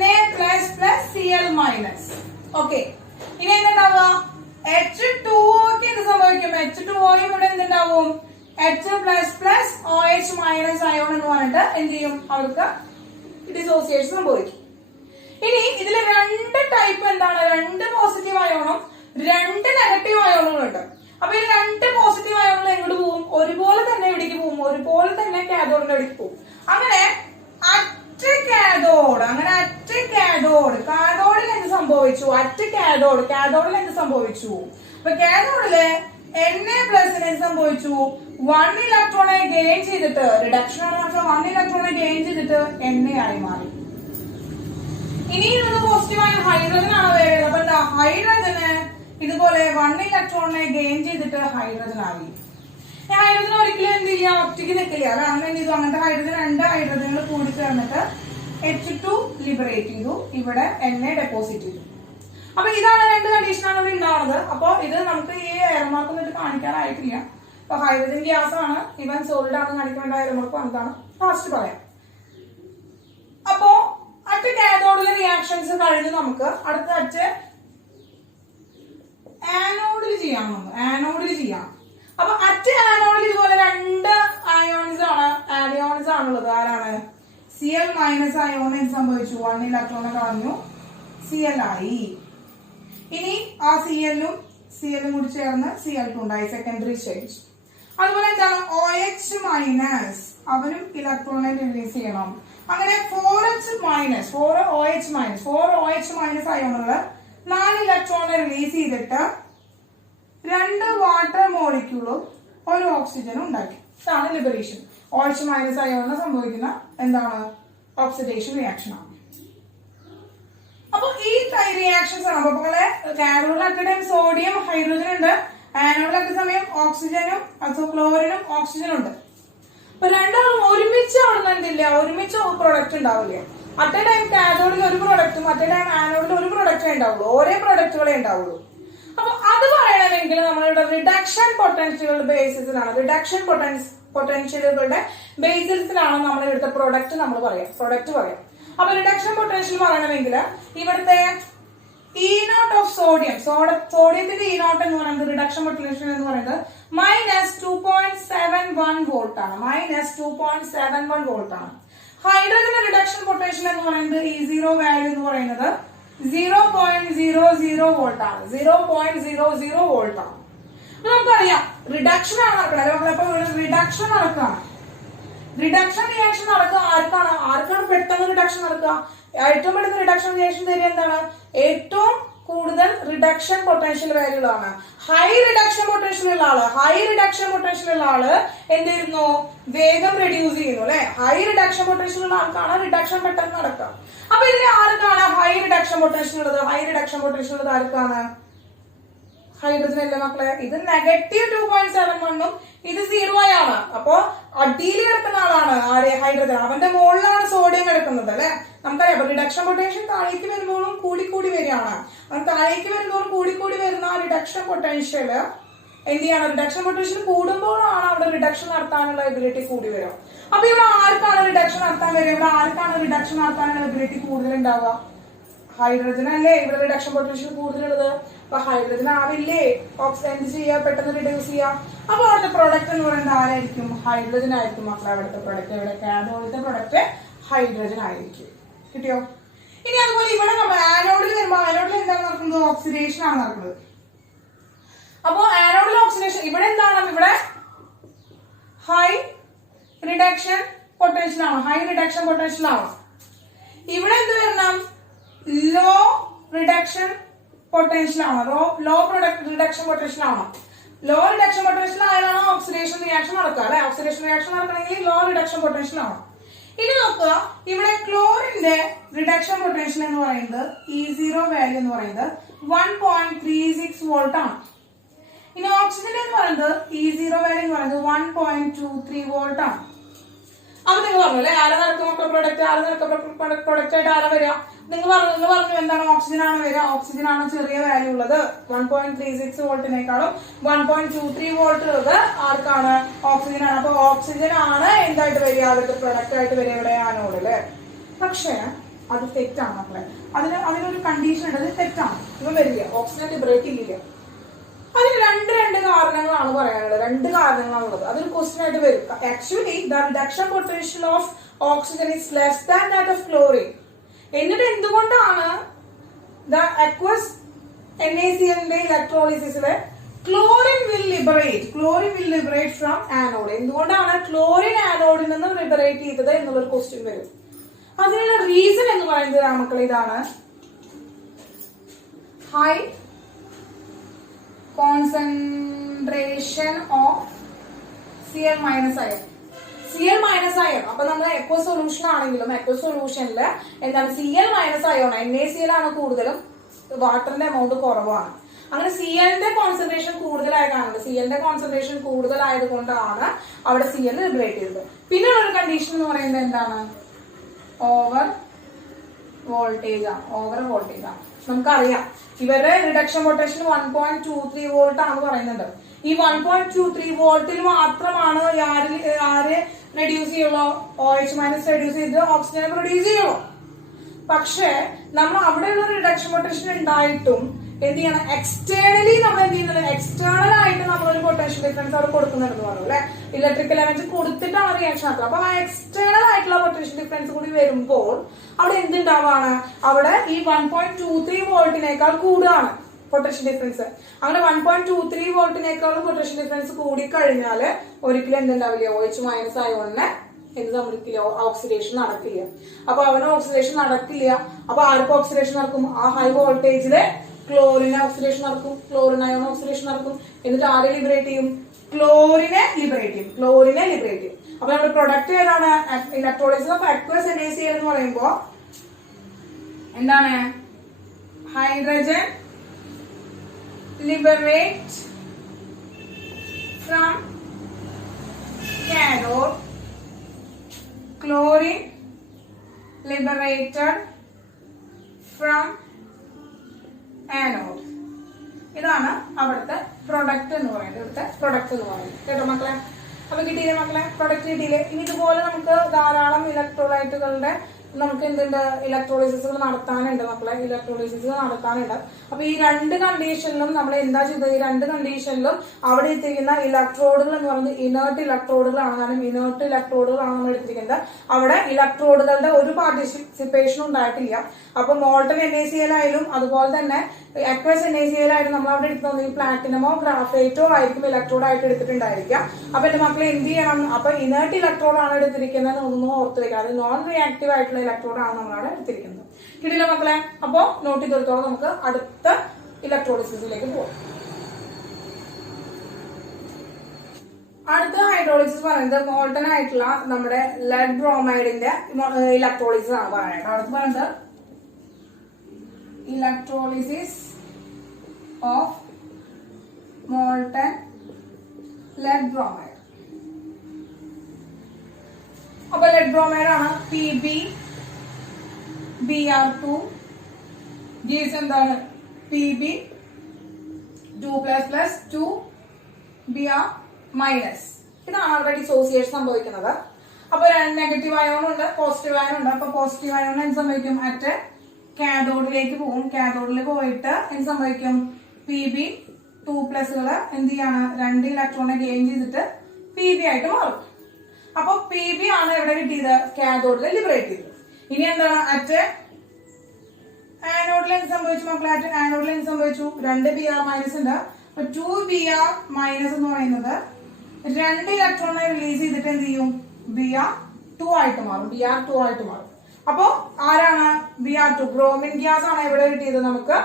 Na++Cl-. ഓക്കെ, ഇനി എന്തുണ്ടാവുക? H2O ക്ക് എന്ത് സംഭവിക്കും? H2O ഇവിടെ എന്തുണ്ടാവും? H++OH- അയോൺ എന്ന് പറഞ്ഞിട്ട് എന്ത് ചെയ്യും? അവർക്ക് ഡിസോസിയേഷൻ സംഭവിക്കും. ഇനി ഇതില് രണ്ട് ടൈപ്പ് എന്താണ്? രണ്ട് പോസിറ്റീവ് അയോണും രണ്ട് നെഗറ്റീവ് അയോണുകളും ഉണ്ട്. അപ്പൊ ഈ രണ്ട് പോസിറ്റീവ് അയോണുകൾ എങ്ങോട്ട് പോകും? ഒരുപോലെ തന്നെ എവിടേക്ക് പോകും? ഒരുപോലെ തന്നെ കാഥോഡിന്റെ അവിടേക്ക് പോകും. അങ്ങനെ അറ്റ് കാഥോഡിൽ എന്ത് സംഭവിച്ചു? കാഥോഡിൽ എന്ത് സംഭവിച്ചു? അപ്പൊ കാഥോഡില് Na+ എന്ത് സംഭവിച്ചു? 1 ഇലക്ട്രോണെ ഗെയിൻ ചെയ്തിട്ട്, റിഡക്ഷൻ ആണ് പറഞ്ഞാൽ 1 ഇലക്ട്രോണെ ഗെയിൻ ചെയ്തിട്ട് Na ആയി മാറി. ഇനി ഇതൊന്ന് പോസിറ്റീവായ ഹൈഡ്രജൻ ആണ് വേണ്ടത്. അപ്പൊ എന്താ? ഹൈഡ്രജന് ഇതുപോലെ 1 ഇലക്ട്രോണിനെ ഗെയിൻ ചെയ്തിട്ട് ഹൈഡ്രജൻ ആയി. ഹൈഡ്രജൻ ഒരിക്കലും എന്ത് ചെയ്യാം? ഒറ്റയ്ക്ക് നിൽക്കില്ല. അത് അങ്ങനെ എന്ത് ചെയ്തു? അങ്ങനത്തെ ഹൈഡ്രജൻ രണ്ട് ഹൈഡ്രജനുകൾ കൂടി ചേർന്നിട്ട് H2 ലിബറേറ്റ് ചെയ്തു. ഇവിടെ Na ഡെപ്പോസിറ്റ് ചെയ്തു. അപ്പൊ ഇതാണ് രണ്ട് കണ്ടീഷനാണ് ഇവിടെ ഉണ്ടാവുന്നത്. അപ്പൊ ഇത് നമുക്ക് ഈ എയർമാർക്ക് എന്നിട്ട് കാണിക്കാനായിട്ടില്ല. അപ്പൊ ഹൈഡ്രജൻ ഗ്യാസ് ആണ്, ഇവൻ സോളിഡ് ആണ് കാണിക്കേണ്ട എയർമാർക്ക് എന്താണ് ഫാസ്റ്റ് പറയാം. അപ്പോ അറ്റ് കാഥോഡിലെ റിയാക്ഷൻസ് കഴിഞ്ഞ് നമുക്ക് അടുത്ത അറ്റ് ആനോഡിൽ ചെയ്യാം. അപ്പൊ അറ്റ് ആനോഡിൽ ഇതുപോലെ രണ്ട് അയോൺസ് ആണുള്ളത്. ആരാണ്? Cl- അയോൺ എന്ത് സംഭവിച്ചു? 1 ഇലക്ട്രോണെ കളഞ്ഞു. Cl ആയി. ഇനി ആ Cl-ഉം Cl-ഉം കൂടി ചേർന്ന് Cl2 ഉണ്ടായി, സെക്കൻഡറി സ്റ്റേജ്. അതുപോലെ എന്താണ് OH മൈനസ്, അവനും ഇലക്ട്രോണിനെ റിലീസ് ചെയ്യണം. അങ്ങനെ 4OH മൈനസ് അയോണുകൾ 4 ഇലക്ട്രോണിനെ റിലീസ് ചെയ്തിട്ട് 2 വാട്ടർ മോളിക്യൂളും 1 ഓക്സിജനും ഉണ്ടാക്കി. ഇതാണ് ലിബറേഷൻ. OH മൈനസ് അയോണിന് സംഭവിക്കുന്ന എന്താണ് ഓക്സിഡേഷൻ റിയാക്ഷൻ ആണ്. അപ്പൊ ഈ റിയാക്ഷൻസ് ആണ്. അപ്പൊ കാഥോഡിലൊക്കെ സോഡിയം ഹൈഡ്രജൻ ഉണ്ട്, ആനോഡിലൊക്കെ സമയം ഓക്സിജനും ക്ലോറിനും ഓക്സിജനും ഉണ്ട്. അപ്പൊ രണ്ടാളും ഒരുമിച്ച് ആണെന്നില്ല, ഒരുമിച്ച് പ്രൊഡക്റ്റ് ഉണ്ടാവില്ല. അറ്റ് എ ടൈം കാഥോഡിൽ ഒരു പ്രൊഡക്റ്റും അറ്റ് എ ടൈം ആനോഡിൽ ഒരു പ്രൊഡക്റ്റേ ഉണ്ടാവുള്ളൂ, ഓരോ പ്രൊഡക്റ്റുകളെ ഉണ്ടാവുള്ളൂ. അപ്പൊ അത് പറയണമെങ്കിൽ നമ്മളുടെ റിഡക്ഷൻ പൊട്ടൻഷ്യലുകളുടെ ബേസിസിലാണ്, റിഡക്ഷൻ പൊട്ടൻഷ്യലുകളുടെ ബേസിസിലാണ് നമ്മൾ ഇവിടുത്തെ പ്രൊഡക്റ്റ് പറയാം. അപ്പൊ റിഡക്ഷൻ പൊട്ടൻഷ്യൽ പറയണമെങ്കിൽ ഇവിടുത്തെ E0 ഓഫ് സോഡിയത്തിന്റെ E0 എന്ന് പറയുന്നത് റിഡക്ഷൻ പൊട്ടൻഷ്യൽ എന്ന് പറയുന്നത് -2.71 വോൾട്ട് ആണ്. -2.71 വോൾട്ട് ആണ്. ഹൈഡ്രജന്റെ റിഡക്ഷൻ പൊട്ടൻഷ്യൽ എന്ന് പറയുന്നത് E0 വാല്യൂ എന്ന് പറയുന്നത് 0.00 വോൾട്ട് ആണ്. 0.00 വോൾട്ട് ആണ്. അപ്പൊ നമുക്കറിയാം റിഡക്ഷൻ ആണ് നടക്കുന്നത്. നമ്മളിപ്പോ റിഡക്ഷൻ നടക്കുകയാണ്. റിഡക്ഷൻ റിയാക്ഷൻ നടക്കുക ആർക്കാണ് പെട്ടെന്ന് റിഡക്ഷൻ നടക്കുക? ഏറ്റവും പെട്ടെന്ന് റിഡക്ഷൻ റിയാക്ഷൻ തരിക എന്താണ്? ഏറ്റവും കൂടുതൽ റിഡക്ഷൻ പൊട്ടൻഷ്യൽ വാല്യൂകളാണ്. ഹൈ റിഡക്ഷൻ പൊട്ടൻഷ്യൽ ഉള്ള ആള് എന്ത് ചെയ്യുന്നു? വേഗം റെഡ്യൂസ് ചെയ്യുന്നു അല്ലെ. ഹൈ റിഡക്ഷൻ പൊട്ടൻഷ്യൽ ഉള്ള ആൾക്കാണ് റിഡക്ഷൻ പെട്ടെന്ന് നടക്കുക. അപ്പൊ ഇതിന് ആർക്കാണ് ഹൈ റിഡക്ഷൻ പൊട്ടൻഷ്യൽ ഉള്ളത്? ആർക്കാണ്? ഹൈഡ്രജൻ അല്ലേ മക്കളെ? ഇത് -2.71ഉം ഇത് 0 ആണ്. അപ്പൊ അടിയിൽ കിടക്കുന്ന ആളാണ് ആരെ? ഹൈഡ്രജൻ. അവന്റെ മുകളിലാണ് സോഡിയം കിടക്കുന്നത് അല്ലെ. നമുക്കറിയാം റിഡക്ഷൻ പൊട്ടൻഷ്യൽ താഴേക്ക് വരുമ്പോഴും കൂടിക്കൂടി വരികയാണ്. താഴേക്ക് വരുമ്പോഴും കൂടിക്കൂടി വരുന്ന റിഡക്ഷൻ പൊട്ടൻഷ്യൽ എന്ത് ചെയ്യണം? റിഡക്ഷൻ പൊട്ടൻഷ്യൽ കൂടുമ്പോഴാണ് അവിടെ റിഡക്ഷൻ നടത്താനുള്ള എബിലിറ്റി കൂടി വരും. അപ്പൊ ഇവിടെ ആർക്കാണ് റിഡക്ഷൻ നടത്താൻ വരിക? നടത്താനുള്ള എബിലിറ്റി കൂടുതൽ ഉണ്ടാവുക? ഹൈഡ്രജൻ അല്ലേ ഇവിടെ റിഡക്ഷൻ പൊട്ടൻഷ്യൽ കൂടുതലുള്ളത്. അപ്പൊ ഹൈഡ്രജൻ ആവില്ലേ എന്ത് ചെയ്യാ? പെട്ടെന്ന് റിഡ്യൂസ് ചെയ്യാം. അപ്പൊ അവിടുത്തെ പ്രൊഡക്റ്റ് എന്ന് പറയുന്നത് ആരായിരിക്കും? ഹൈഡ്രജൻ ആയിരിക്കും മക്കളെ. അവിടുത്തെ പ്രൊഡക്റ്റ് ഇവിടെ കാഥോഡിലത്തെ പ്രൊഡക്റ്റ് ഹൈഡ്രജൻ ആയിരിക്കും. കിട്ടിയോ? ഇനി അതുപോലെ ഇവിടെ നമ്മൾ ആനോഡിൽ വരുമ്പോൾ ആനോഡിൽ എന്താണ് നടക്കുന്നത്? ഓക്സിഡേഷൻ ആണ് നടക്കുന്നത്. അപ്പോ ആനോഡിൽ ഓക്സിഡേഷൻ ഇവിടെ എന്താണ്? ഇവിടെ ഹൈ റിഡക്ഷൻ പൊട്ടൻഷ്യൽ ആണ്. ഇവിടെ എന്ത് വരണം? ലോ റിഡക്ഷൻ പൊട്ടൻഷ്യൽ ആണ്. ലോ റിഡക്ഷൻ പൊട്ടൻഷ്യൽ ആയാലാണ് ഓക്സിഡേഷൻ റിയാക്ഷൻ നടക്കുക അല്ലെ. ഓക്സിഡേഷൻ റിയാക്ഷൻ നടക്കണമെങ്കിൽ ലോ റിഡക്ഷൻ പൊട്ടൻഷ്യൽ ആണ്. ഇനി നോക്കുക, ഇവിടെ ക്ലോറിന്റെ റിഡക്ഷൻ പൊട്ടൻഷ്യൽ എന്ന് പറയുന്നത് E0 വാല്യൂ എന്ന് പറയുന്നത് 1.36 വോൾട്ട് ആണ്. ഇനി ഓക്സിജന്റെ എന്ന് പറയുന്നത് E0 വാല്യൂ എന്ന് പറയുന്നത് 1.23 വോൾട്ട് ആണ്. അപ്പൊ നിങ്ങൾ പറഞ്ഞു അല്ലെ, ആരെ നടക്കും പ്രൊഡക്റ്റ് ആയിട്ട് ആരാ വരിക? നിങ്ങൾ പറഞ്ഞു എന്താണ്? ഓക്സിജൻ ആണ് വരിക. ഓക്സിജൻ ആണ് ചെറിയ വാല്യൂ ഉള്ളത്. 1.36 വോൾട്ടിനേക്കാളും 1.23 വോൾട്ട് ഉള്ളത് ആർക്കാണ്? ഓക്സിജൻ ആണ്. അപ്പൊ ഓക്സിജൻ ആണ് എന്തായിട്ട് വരിക? അവരുടെ പ്രൊഡക്റ്റ് ആയിട്ട് വരിക ഇവിടെ ആനോഡ് അല്ലെ. പക്ഷെ അത് തെറ്റാണ് മക്കളെ. അതിനൊരു കണ്ടീഷൻ ഉണ്ട്, അത് തെറ്റാണ്. ഇവ വരില്ല, ഓക്സിജൻ ലിബറേറ്റ് ഇല്ല. അതിന് രണ്ട് കാരണങ്ങളാണ് പറയാനുള്ളത്. 2 കാരണങ്ങളാണുള്ളത്. അതൊരു ക്വസ്റ്റ്യൻ ആയിട്ട് വരും. Actually the reduction potential of oxygen is less than that of chlorine. എന്നിട്ട് എന്തുകൊണ്ടാണ് ദ അക്വസ് NaCl ഇലക്ട്രോളിസിസില് chlorine will liberate from anode? എന്തുകൊണ്ടാണ് ക്ലോറിൻ ആനോഡിൽ നിന്ന് ലിബറേറ്റ് ചെയ്തത് എന്നുള്ളൊരു ക്വസ്റ്റ്യൻ വരും. അതിനുള്ള റീസൺ എന്ന് പറയുന്നത് മക്കളെ ഇതാണ്: high concentration of Cl- iron. അപ്പൊ നമ്മൾ എക്വ സൊല്യൂഷൻ ആണെങ്കിലും എക്വ സൊല്യൂഷനിൽ എന്താണ് Cl- അയോൺ, NaCl ആണ് കൂടുതലും, വാട്ടറിന്റെ എമൗണ്ട് കുറവാണ്. അങ്ങനെ Cl-ന്റെ കോൺസെൻട്രേഷൻ കൂടുതലായത് കൊണ്ടാണ് അവിടെ Cl ലിബറേറ്റ് ചെയ്തത്. പിന്നെ ഒരു കണ്ടീഷൻ എന്ന് പറയുന്നത് എന്താണ്? ഓവർ വോൾട്ടേജ് ആണ്. നമുക്കറിയാം ഇവരുടെ റിഡക്ഷൻ പൊട്ടൻഷ്യൽ 1.23 വോൾട്ട് ആണെന്ന് പറയുന്നുണ്ട്. ഈ 1.23 വോൾട്ടിൽ മാത്രമാണ് ആര് റെഡ്യൂസ് ചെയ്യുള്ളൂ? OH മൈനസ് റെഡ്യൂസ് ചെയ്ത് ഓക്സിജനെ പ്രൊഡ്യൂസ് ചെയ്യുള്ളൂ. പക്ഷെ നമ്മൾ അവിടെയുള്ള റിഡക്ഷൻ പൊട്ടൻഷ്യൽ ഉണ്ടായിട്ടും എന്ത് ചെയ്യണം, എക്സ്റ്റേണലി നമ്മൾ എന്ത് ചെയ്യുന്നത്, എക്സ്റ്റേണൽ ആയിട്ട് നമ്മളൊരു പൊട്ടൻഷ്യൽ ഡിഫറൻസ് അവിടെ കൊടുക്കുന്നുണ്ടെന്ന് പറഞ്ഞു അല്ലെ. ഇലക്ട്രിക്കൽ എനർജി കൊടുത്തിട്ടാണ് റിയാക്ഷൻ നടത്തുന്നത്. അപ്പൊ ആ എക്സ്റ്റേണൽ ആയിട്ടുള്ള പൊട്ടൻഷ്യൽ ഡിഫറൻസ് കൂടി വരുമ്പോൾ അവിടെ എന്തുണ്ടാവാണ്, അവിടെ ഈ 1.23 വോൾട്ടിനേക്കാൾ കൂടുകയാണ് പൊട്ടൻഷ്യൽ ഡിഫറൻസ്. അങ്ങനെ 1.23 വോൾട്ടിനേക്കാളും പൊട്ടൻഷ്യൽ ഡിഫറൻസ് കൂടിക്കഴിഞ്ഞാൽ ഒരിക്കലും എന്തുണ്ടാവില്ല, OH മൈനസ് അയോണിനെ എന്ത് സംഭവിക്കില്ല, ഓക്സിഡേഷൻ നടക്കില്ല. അപ്പൊ അവന് ഓക്സിഡേഷൻ നടക്കില്ല. അപ്പൊ ആർക്ക് ഓക്സിഡേഷൻ നടക്കും, ആ ഹൈ വോൾട്ടേജില് ക്ലോറിന് ഓക്സിഡേഷൻ നടക്കും, ക്ലോറിൻ അയോൺ ഓക്സിഡേഷൻ നടക്കും. എന്നിട്ട് ആരെ ലിബറേറ്റ് ചെയ്യും, ക്ലോറിനെ ലിബറേറ്റ് ചെയ്യും, ക്ലോറിനെ ലിബറേറ്റ് ചെയ്യും. അപ്പൊ നമ്മുടെ പ്രൊഡക്റ്റ് ഏതാണ്, ഇലക്ട്രോളിസിസ് ഓഫ് അക്വസ് NaCl എന്ന് പറയുമ്പോ എന്താണ്, hydrogen liberate from cathode, chlorine liberated from anode. ഇതാണ് അവിടുത്തെ പ്രൊഡക്റ്റ് എന്ന് പറയുന്നത്, ഇവിടുത്തെ പ്രൊഡക്റ്റ് എന്ന് പറയുന്നത്. കേട്ടോ മക്കളെ? അപ്പൊ കിട്ടിയില്ലേ മക്കളെ, പ്രൊഡക്റ്റ് കിട്ടിയില്ലേ? ഇനി ഇതുപോലെ നമുക്ക് ധാരാളം ഇലക്ട്രോലൈറ്റുകളുടെ നമുക്ക് എന്തുണ്ട്, ഇലക്ട്രോളിസിസുകൾ നടത്താനുണ്ട് മക്കളെ, ഇലക്ട്രോളിസിസ് നടത്താനുണ്ട്. അപ്പൊ ഈ രണ്ട് കണ്ടീഷനിലും നമ്മൾ എന്താ ചെയ്തത്, ഈ രണ്ട് കണ്ടീഷനിലും അവിടെ എത്തിക്കുന്ന ഇലക്ട്രോഡുകൾ എന്ന് പറയുന്നത് ഇനേർട്ട് ഇലക്ട്രോഡുകളാണ്. കാരണം ഇനേർട്ട് ഇലക്ട്രോഡുകളാണ് നമ്മൾ എടുത്തിരിക്കുന്നത്. അവിടെ ഇലക്ട്രോഡുകളുടെ ഒരു പാർട്ടിസിപ്പേഷൻ ഉണ്ടായിട്ടില്ല. അപ്പൊ മോൾട്ടൺ NaCl ആയാലും അതുപോലെ തന്നെ അക്വസ് NaCl ആയാലും നമ്മൾ അവിടെ എടുത്തത് ഈ പ്ലാറ്റിനമോ ഗ്രാഫൈറ്റോ ആയിരിക്കും ഇലക്ട്രോഡ് ആയിട്ട് എടുത്തിട്ടുണ്ടായിരിക്കാം. അപ്പൊ എന്റെ മക്കളെ എന്ത് ചെയ്യണം, അപ്പൊ ഇനേർട്ട് ഇലക്ട്രോഡ് ആണ് എടുത്തിരിക്കുന്നത് ഒന്നും ഓർത്ത് വെക്കാം. അത് നോൺ റിയാക്റ്റീവ് ആയിട്ടുള്ള ഇലക്ട്രോഡ് ആണ് നമ്മളവിടെ എടുത്തിരിക്കുന്നത്. കിട്ടില്ല മക്കളെ? അപ്പോ നോട്ട് ചെയ്തെടുത്തോളം നമുക്ക് അടുത്ത ഇലക്ട്രോളിസിസിലേക്ക് പോകാം. അടുത്ത ഹൈഡ്രോളിസിസ് പറയുന്നത് മോൾട്ടൺ ആയിട്ടുള്ള നമ്മുടെ ലെഡ് ബ്രോമൈഡിന്റെ ഇലക്ട്രോളിസിസ് ആണ് പറയുന്നത്. അടുത്ത് പറയുന്നത് electrolysis of molten lead bromide. അപ്പൊ ലെഡ് ബ്രോമൈഡ് ആണ് PbBr2 ഗീസ് എന്താണ് Pb2++ 2Br-. ഇതാണ് അവിടെ ഡിസോസിയേഷൻ സംഭവിക്കുന്നത്. അപ്പൊ നെഗറ്റീവ് അയോൺ ഉണ്ട്, പോസിറ്റീവ് അയോൺ ഉണ്ട്. അപ്പൊ പോസിറ്റീവ് അയോൺ എന്ത് സംഭവിക്കും, അറ്റ് കാഥോഡിലേക്ക് പോകും. കാഥോഡിൽ പോയിട്ട് എന്ത് സംഭവിക്കും, Pb2+കള് എന്ത് ചെയ്യാണ്, 2 ഇലക്ട്രോണെ ഗെയിൻ ചെയ്തിട്ട് Pb ആയിട്ട് മാറും. അപ്പൊ Pb ആണ് എവിടെ കിട്ടിയത്, കാഥോഡിൽ ലിബറേറ്റ് ചെയ്തത്. ഇനി എന്താണ്, അറ്റ് ആനോഡിൽ എന്ത് സംഭവിച്ചു മക്കളെ, അറ്റ് ആനോഡിൽ എന്ത് സംഭവിച്ചു, 2 Br- ഉണ്ട്. അപ്പൊ 2Br- എന്ന് പറയുന്നത് 2 ഇലക്ട്രോണെ റിലീസ് ചെയ്തിട്ട് എന്ത് ചെയ്യും, Br2 ആയിട്ട് മാറും, Br2 ആയിട്ട് മാറും. അപ്പൊ ആരാണ് Br2, ബ്രോമിൻ ഗ്യാസ് ആണ് എവിടെ കിട്ടിയത്, നമുക്ക്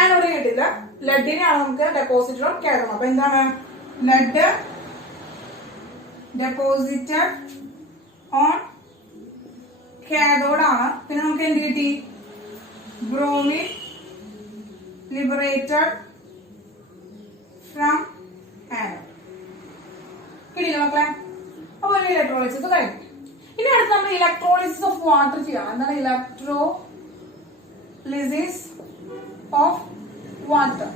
ആനോഡിൽ കിട്ടിയത്. ലെഡിനെയാണ് നമുക്ക് ഡെപ്പോസിറ്റഡ് ഓൺ കാഥോഡ്. അപ്പൊ എന്താണ്, ലെഡ് ഡെപ്പോസിറ്റഡ് ഓൺ കാഥോഡ് ആണ്. പിന്നെ നമുക്ക് എന്ത് കിട്ടി, ബ്രോമിൻ ലിബറേറ്റഡ് ഫ്രം ആനോഡ്. കിട്ടിയില്ല മക്കളെ? അപ്പൊ ഒരു ഇലക്ട്രോളിസിസ് കഴിഞ്ഞു. ഇനി അടുത്ത് നമ്മൾ ഇലക്ട്രോളിസിസ് ഓഫ് വാട്ടർ ചെയ്യണം. എന്താണ് ഇലക്ട്രോളിസിസ് ഓഫ് വാട്ടർ?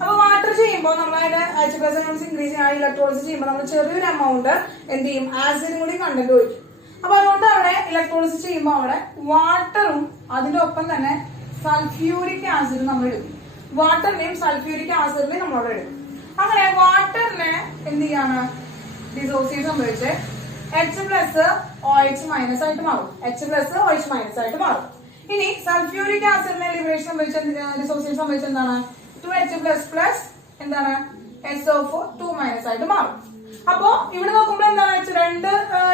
അപ്പൊ വാട്ടർ ചെയ്യുമ്പോൾ നമ്മൾ അതിന്റെ H+ ഇൻക്രീസ് ചെയ്യാൻ ഇലക്ട്രോളിസിസ് ചെയ്യുമ്പോൾ നമ്മൾ ചെറിയൊരു എമൗണ്ട് എന്ത് ചെയ്യും, ആസിഡും കൂടി കണ്ടന്റ് ഒഴിക്കും. അപ്പൊ അതുകൊണ്ട് അവിടെ ഇലക്ട്രോളിസിസ് ചെയ്യുമ്പോൾ അവിടെ വാട്ടറും അതിന്റെ ഒപ്പം തന്നെ സൾഫ്യൂരിക് ആസിഡും നമ്മൾ എടുക്കും. വാട്ടറിനെയും സൾഫ്യൂരിക് ആസിഡിനെയും നമ്മൾ അവിടെ എടുക്കും. അങ്ങനെ വാട്ടറിനെ എന്ത് ചെയ്യാണ്, ഡിസോസിയേഷൻ സംഭവിച്ച് H+OH- ആയിട്ട് മാറും, H+OH- ആയിട്ട് മാറും. ഇനി സൾഫ്യൂരിക് ആസിഡിനെ ലിബറേഷൻ സംഭവിച്ച ഡിസോസിയേഷൻ സംഭവിച്ച എന്താണ്, 2H++ എന്താണ് SO4 2- ആയിട്ട് മാറും. അപ്പോ ഇവിടെ നോക്കുമ്പോൾ എന്താണ്,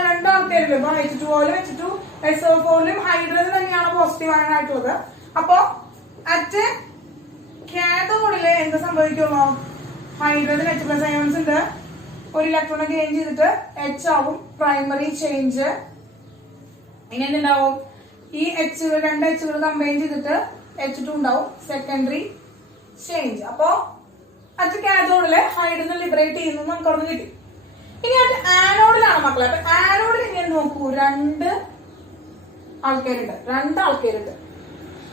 രണ്ട് ആൾക്കാരിലും ഇപ്പൊ H2O-ലും H2SO4-ലും ഹൈഡ്രജൻ തന്നെയാണ് പോസിറ്റീവ് അയൺ ആയിട്ടുള്ളത്. അപ്പോ അറ്റ് കാഥോഡില് എന്ത് സംഭവിക്കുമോ, ഹൈഡ്രജൻ H+ അയോൺസ് ഉണ്ട്, ഒരു ഇലക്ട്രോണെ ഗെയിൻ ചെയ്തിട്ട് H ആവും പ്രൈമറി ചേഞ്ച്. ഇനി എന്തുണ്ടാവും, ഈ രണ്ട് H കമ്പൈൻ ചെയ്തിട്ട് H2 ഉണ്ടാവും സെക്കൻഡറി ചേഞ്ച്. അപ്പോ അത് കാഥോഡില് ഹൈഡ്രജൻ ലിബറേറ്റ് ചെയ്യുന്നു നമുക്ക് അവിടെ കിട്ടി. ഇനി അത് ആനോഡിലാണ് മക്കളെ. അപ്പൊ ആനോഡിൽ ഇങ്ങനെ നോക്കൂ, 2 ആൾക്കാരുണ്ട്.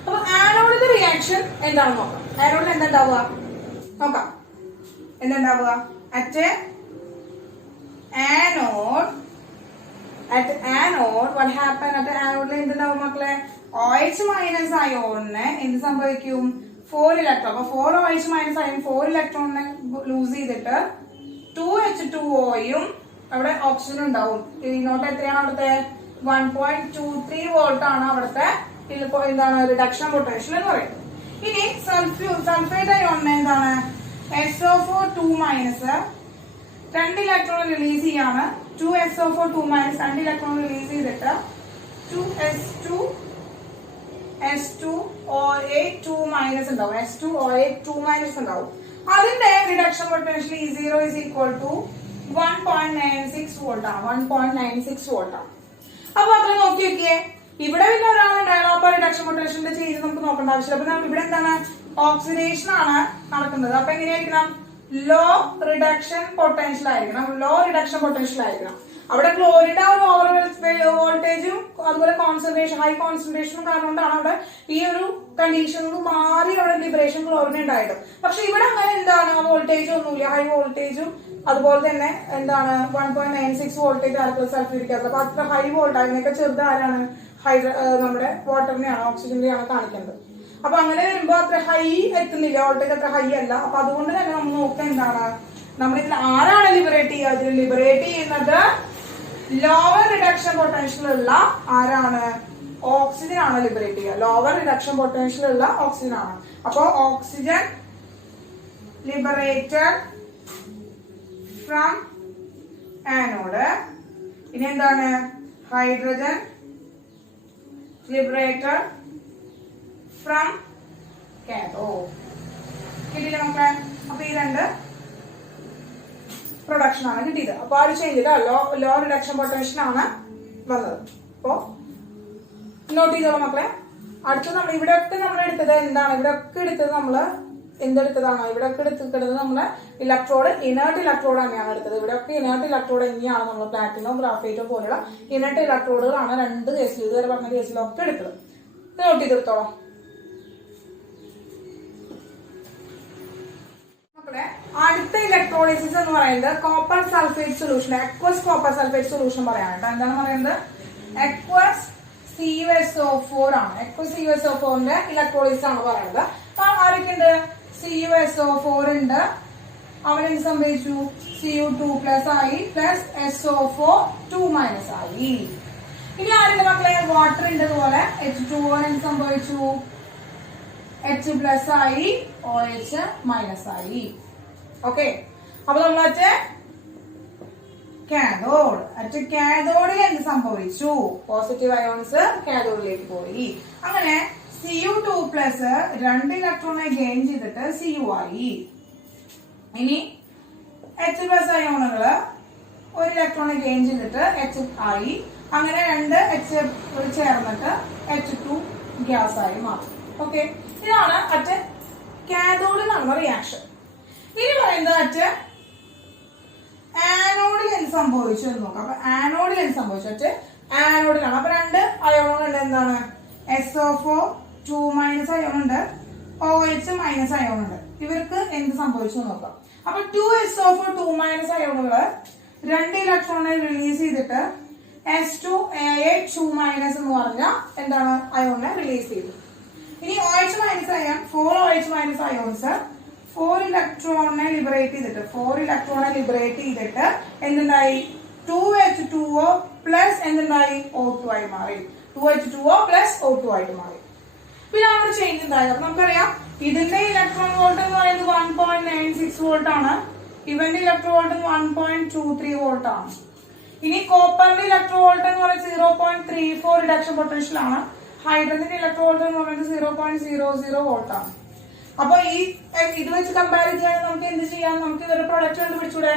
അപ്പൊ ആനോഡിന്റെ റിയാക്ഷൻ എന്താണെന്ന് നോക്കാം. ആനോഡിൽ എന്താ ഉണ്ടാവുക നോക്കാം. എന്താ at anode what happen, at ആനോഡിൽ എന്തുണ്ടാവും മക്കളെ, OH- അയോണിന് എന്ത് സംഭവിക്കും, 4 ഇലക്ട്രോൺ. അപ്പൊ 4 OH മൈനസ് അയൺ 4 ഇലക്ട്രോണിനെ ലൂസ് ചെയ്തിട്ട് 2H2Oയും അവിടെ ഓക്സിജൻ ഉണ്ടാവും. നോട്ട് എത്രയാണ് അവിടുത്തെ 1.23 വോൾട്ട് ആണ് അവിടുത്തെ എന്താണ് റിഡക്ഷൻ പൊട്ടൻഷ്യൽ എന്ന് പറയുന്നത്. ഇനി സൾഫേറ്റ് അയോണിന് എന്താണ് SO4 2 മൈനസ് 2 ഇലക്ട്രോൺ റിലീസ് ചെയ്യാണ്. 2SO4 2 മൈനസ് 2 ഇലക്ട്രോൺ റിലീസ് ചെയ്തിട്ട് 2S2OA 2 മൈനസ് ഉണ്ടാവും. S2OA 2 മൈനസ് ഉണ്ടാവും. അതിന്റെ reduction potential E0 is equal to 1.96 volt ആണ്. 1.96 വോൾട്ട് ആണ്. അപ്പൊ അത്ര നോക്കി നോക്കിയേ, ഇവിടെ പിന്നെ ഒരാളുണ്ടായാലോ അപ്പൊ റിഡക്ഷൻ പൊട്ടൻഷ്യലിന്റെ ചേഞ്ച് നമുക്ക് നോക്കേണ്ട ആവശ്യമില്ല. അപ്പൊ ഇവിടെ എന്താണ് ഓക്സിഡേഷൻ ആണ് നടക്കുന്നത്. അപ്പൊ എങ്ങനെയായിരിക്കണം ലോ റിഡക്ഷൻ പൊട്ടൻഷ്യൽ ആയിരിക്കണം. ലോ റിഡക്ഷൻ പൊട്ടൻഷ്യൽ ആയിരിക്കണം. അവിടെ ക്ലോറിന്റെ ആ ഒരു ഓവർ വോൾട്ടേജും അതുപോലെ കോൺസെൻട്രേഷൻ ഹൈ കോൺസെൻട്രേഷനും കാരണം കൊണ്ടാണ് അവിടെ ഈ ഒരു കണ്ടീഷനിൽ മാറി അവിടെ ലിബറേഷൻ ക്ലോറിൻ ഉണ്ടായിട്ട്. പക്ഷെ ഇവിടെ അങ്ങനെ എന്താണ് വോൾട്ടേജ് ഒന്നുമില്ല. ഹൈ വോൾട്ടേജും അതുപോലെ തന്നെ എന്താണ് 1.96 വോൾട്ടേജ് ആൽക്കലി സൾഫ്യൂരിക് ആസിഡ്. അപ്പൊ അത്ര ഹൈ വോൾട്ട് അതിനൊക്കെ ചെറുത് ആരാണ് നമ്മുടെ വാട്ടറിനെയാണ് ഓക്സിജന്റെയാണ് കാണിക്കുന്നത്. അപ്പൊ അങ്ങനെ വരുമ്പോ അത്ര ഹൈ എത്തുന്നില്ല, വോൾട്ടേജ് അത്ര ഹൈ അല്ല. അപ്പൊ അതുകൊണ്ട് തന്നെ നമ്മൾ നോക്കുക എന്താണ് നമ്മളിതിൽ ആരാണ് ലിബറേറ്റ് ചെയ്യുക. ഇതിൽ ലിബറേറ്റ് ചെയ്യുന്നത് ലോവർ റിഡക്ഷൻ പൊട്ടൻഷ്യൽ ഉള്ള ആരാണ് ഓക്സിജൻ ആണ് ലിബറേറ്റ് ചെയ്യുക. ലോവർ റിഡക്ഷൻ പൊട്ടൻഷ്യൽ ഉള്ള ഓക്സിജൻ ആണ്. അപ്പോ ഓക്സിജൻ ലിബറേറ്റഡ് ഫ്രം ആനോഡ്. ഇനി എന്താണ് ഹൈഡ്രജൻ ലിബറേറ്റഡ് ഫ്രം കാഥോഡ്. കിട്ടിയില്ലേ മക്കളെ? അപ്പൊ ഈ രണ്ട് പ്രൊഡക്ഷൻ ആണ് കിട്ടിയത്. അപ്പൊ ആ ഒരു ചേഞ്ചില് ലോ റിഡക്ഷൻ പൊട്ടൻഷ്യൽ ആണ് വന്നത്. അപ്പോ നോട്ട് ചെയ്തോളൂ മക്കളെ. അടുത്ത് നമ്മൾ ഇവിടെയൊക്കെ നമ്മൾ എടുത്തത് എന്താണ്? ഇവിടെയൊക്കെ എടുത്തത് നമ്മള് എന്തെടുത്തതാണ്? ഇവിടെയൊക്കെ എടുത്തിട്ടുള്ളത് നമ്മള് ഇലക്ട്രോഡ് ഇനേർട്ട് ഇലക്ട്രോഡ് തന്നെയാണ് എടുത്തത്. ഇവിടെയൊക്കെ ഇനേർട്ട് ഇലക്ട്രോഡ് തന്നെയാണ് നമ്മൾ പ്ലാറ്റിനോ ഗ്രാഫൈറ്റോ പോലുള്ള ഇനേർട്ട് ഇലക്ട്രോഡുകളാണ് രണ്ട് കേസിൽ ഇതുവരെ പറഞ്ഞ കേസിലൊക്കെ എടുത്തത്. നോട്ട് ചെയ്തെടുത്തോളാം മക്കളെ. അടുത്ത ഇലക്ട്രോളിസിസ് എന്ന് പറയുന്നത് copper sulphate solution, aqueous copper sulphate solution പറയാനായിട്ട്. എന്താണ് പറയുന്നത്? അക്വസ് CuSO4 ആണ്. അക്വസ് CuSO4ന്റെ ഇലക്ട്രോളിസിസ് ആണ് പറയുന്നത്. അപ്പൊ ആരൊക്കെയുണ്ട്? CuSO4 ഉണ്ട്. അവരെന്ത് സംഭവിച്ചു? Cu2+ ആയി പ്ലസ് SO4 2 മൈനസ് ആയി. ഇനി ആരുടെ മക്കളെ? വാട്ടർ ഉണ്ട്. അതുപോലെ H2O എന്ത് സംഭവിച്ചു? H+ ആയി OH മൈനസ് ആയി. ഓക്കെ. അപ്പൊ നമ്മള് കാഥോഡിൽ എന്ത് സംഭവിച്ചു? പോസിറ്റീവ് അയോൺസ് കാഥോഡിലേക്ക് പോയി. അങ്ങനെ Cu2+ 2 ഇലക്ട്രോണെ ഗെയിൻ ചെയ്തിട്ട് Cu ആയി. ഇനി H+ അയോണുകള് 1 ഇലക്ട്രോണെ ഗെയിൻ ചെയ്തിട്ട് H ആയി. അങ്ങനെ 2 H ചേർന്നിട്ട് H2 ഗ്യാസ് ആയി മാറും. ഓക്കെ. ഇതാണ് അറ്റ് കാഥോഡിൽ നടന്ന റിയാക്ഷൻ. ഇനി പറയുന്നത് ആനോഡിൽ എന്ത് സംഭവിച്ചു എന്ന് നോക്കാം. അപ്പൊ ആനോഡിൽ എന്ത് സംഭവിച്ചു? ആനോഡിലാണ്. അപ്പൊ 2 അയോണുണ്ട്. എന്താണ്? SO4 2 മൈനസ് അയോൺ ഉണ്ട്, OH മൈനസ് അയോൺ ഉണ്ട്. ഇവർക്ക് എന്ത് സംഭവിച്ചു നോക്കാം. അപ്പൊ 2SO4 2 മൈനസ് അയോണുകള് 2 ഇലക്ട്രോണെ റിലീസ് ചെയ്തിട്ട് S2A 2 മൈനസ് എന്ന് പറഞ്ഞ എന്താണ് അയോണിനെ റിലീസ് ചെയ്തു. ഇനി OH minus ion 4 OH minus ions 4 ഇലക്ട്രോണെ ലിബറേറ്റ് ചെയ്തിട്ട് എന്തുണ്ടായി? 2H2O പ്ലസ് എന്തുണ്ടായി? O2 ആയി മാറി. 2H2O പ്ലസ് O2 ആയിട്ട് മാറി. പിന്നെ അവിടെ ചേഞ്ച് ഉണ്ടായി. അപ്പൊ നമുക്കറിയാം ഇതിന്റെ ഇലക്ട്രോൺ വോൾട്ട് എന്ന് പറയുന്നത് 1.96 വോൾട്ട് ആണ്. ഇവന്റെ ഇലക്ട്രോൺ വോൾട്ട് 1.23 വോൾട്ട് ആണ്. ഇനി കോപ്പറിന്റെ ഇലക്ട്രോൺ വോൾട്ട് എന്ന് പറയുന്നത് 0.34 റിഡക്ഷൻ പൊട്ടൻഷ്യൽ ആണ്. ഹൈഡ്രജന്റെ ഇലക്ട്രോൺ വോൾട്ട് എന്ന് പറയുന്നത് 0.00 വോൾട്ട് ആണ്. അപ്പൊ ഇത് വെച്ച് കമ്പയർ ചെയ്യാൻ നമുക്ക് എന്ത് ചെയ്യാം? നമുക്ക് ഇവരുടെ പ്രൊഡക്റ്റ് കണ്ടുപിടിച്ചൂടെ?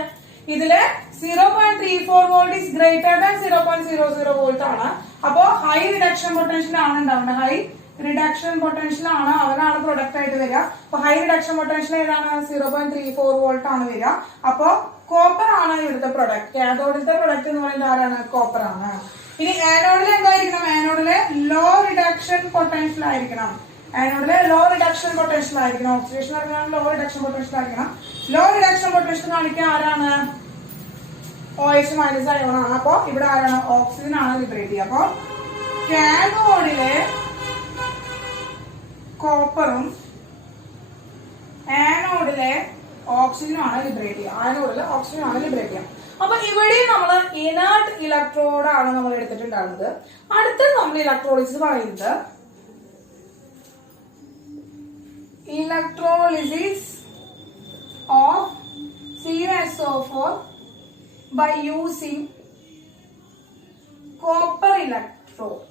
ഇതില് 0.34 volt is greater than 0.00 volt ആണ്. അപ്പോ ഹൈ റിഡക്ഷൻ പൊട്ടൻഷ്യൽ ആണ് ഉണ്ടാവുന്നത്. ഹൈ റിഡക്ഷൻ പൊട്ടൻഷ്യൽ ആണ് അവരാണ് പ്രൊഡക്റ്റ് ആയിട്ട് വരിക. അപ്പൊ ഹൈ റിഡക്ഷൻ പൊട്ടൻഷ്യൽ ഏതാണ്? 0.34 വോൾട്ട് ആണ് വരിക. അപ്പോ കോപ്പർ ആണ് ഇവിടുത്തെ പ്രൊഡക്റ്റ്. കാഥോഡിലത്തെ പ്രൊഡക്റ്റ് എന്ന് പറയുന്നത് ആരാണ്? കോപ്പർ ആണ്. ഇനി ആനോഡിൽ എന്തായിരിക്കണം? ആനോഡില് ലോ റിഡക്ഷൻ പൊട്ടൻഷ്യൽ ആയിരിക്കണം. ആനോഡില് ലോ റിഡക്ഷൻ പൊട്ടൻഷ്യൽ ആയിരിക്കണം. ഓക്സിഡേഷൻ നടക്കണം, ലോ റിഡക്ഷൻ പൊട്ടൻഷ്യൽ ആയിരിക്കണം. ലോ റിഡക്ഷൻ പൊട്ടൻഷ്യൽ കാണിക്കാൻ ആരാണ്? OH മൈനസ് അയോൺ ആണ്. അപ്പൊ ഇവിടെ ആരാണ്? ഓക്സിജൻ ആണ് ലിബറേറ്റ് ചെയ്യുക. അപ്പൊ കാഥോഡിലെ കോപ്പറും ഓക്സിജനാണ് ലിബറേറ്റ് ചെയ്യുക. അയനോഡിൽ ഓക്സിജനാണ് ലിബറേറ്റ് ചെയ്യുക. അപ്പൊ ഇവിടെ നമ്മൾ ഇനേർട്ട് ഇലക്ട്രോഡാണ് നമ്മൾ എടുത്തിട്ടുണ്ടായിരുന്നത്. അടുത്ത നമ്മൾ ഇലക്ട്രോളിസിസ് പറയുന്നത് electrolysis of CuSO4 by using copper electrode.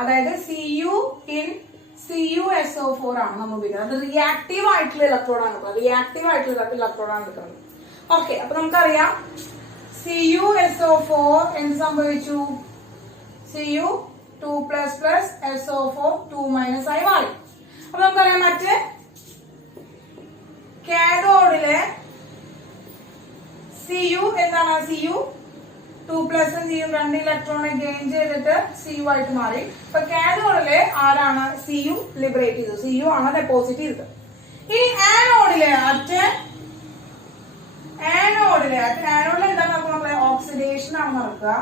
അതായത് CuSO4 ആണ് നമ്മൾ ഉപയോഗിക്കുന്നത്. അത് റിയാക്റ്റീവ് ആയിട്ടുള്ള ഇലക്ട്രോഡാണ്. റിയാക്റ്റീവ് ആയിട്ടുള്ള ഇലക്ട്രോഡാണ് എടുക്കുന്നത്. ഓക്കെ, അപ്പൊ നമുക്കറിയാം CuSO4 എന്ത് സംഭവിച്ചു? Cu2++ SO4 2- ആയി മാറി. അപ്പൊ നമുക്കറിയാം മറ്റേ കാഥോഡിലെ Cu എന്താണ്? Cu2+ Cu 2 ഇലക്ട്രോണെ ഗെയിൻ ചെയ്തിട്ട് Cu ആയിട്ട് മാറി. അപ്പൊ കാഥോഡിലെ ആരാണ് Cu ലിബറേറ്റ് ചെയ്തത്? Cu ആണ് ഡെപ്പോസിറ്റ് ചെയ്തത്. ഇനി ആനോഡിലെ ആനോഡിൽ എന്താണ് നടക്കുന്നത്? ഓക്സിഡേഷൻ ആണ് നടക്കുക.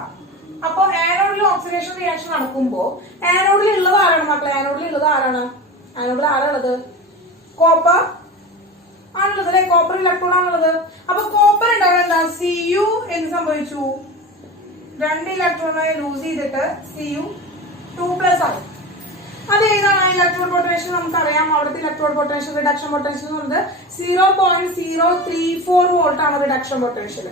അപ്പൊ ആനോഡിൽ ഓക്സിഡേഷൻ റിയാക്ഷൻ നടക്കുമ്പോ ആനോഡിൽ ഉള്ളത് ആരാണ് മക്കളെ? ആനോഡിൽ ആരാണുള്ളത്? കോപ്പർ ആണുള്ളത് അല്ലെ? കോപ്പർ ഇലക്ട്രോൺ ആണുള്ളത്. അപ്പൊ കോപ്പർ ഉണ്ടാവുന്നത് എന്താ? Cu എന്ത് സംഭവിച്ചു? 2 ഇലക്ട്രോണെ ലൂസ് ചെയ്തിട്ട് Cu2+ ആയി. അത് ഏതാണ് ഇലക്ട്രോഡ് പൊട്ടൻഷ്യൽ? നമുക്കറിയാം അവിടുത്തെ ഇലക്ട്രോഡ് പൊട്ടൻഷ്യൽ റിഡക്ഷൻ പൊട്ടൻഷ്യൽ എന്ന് പറയുന്നത് 0.034 വോൾട്ട് ആണ് റിഡക്ഷൻ പൊട്ടൻഷ്യൽ.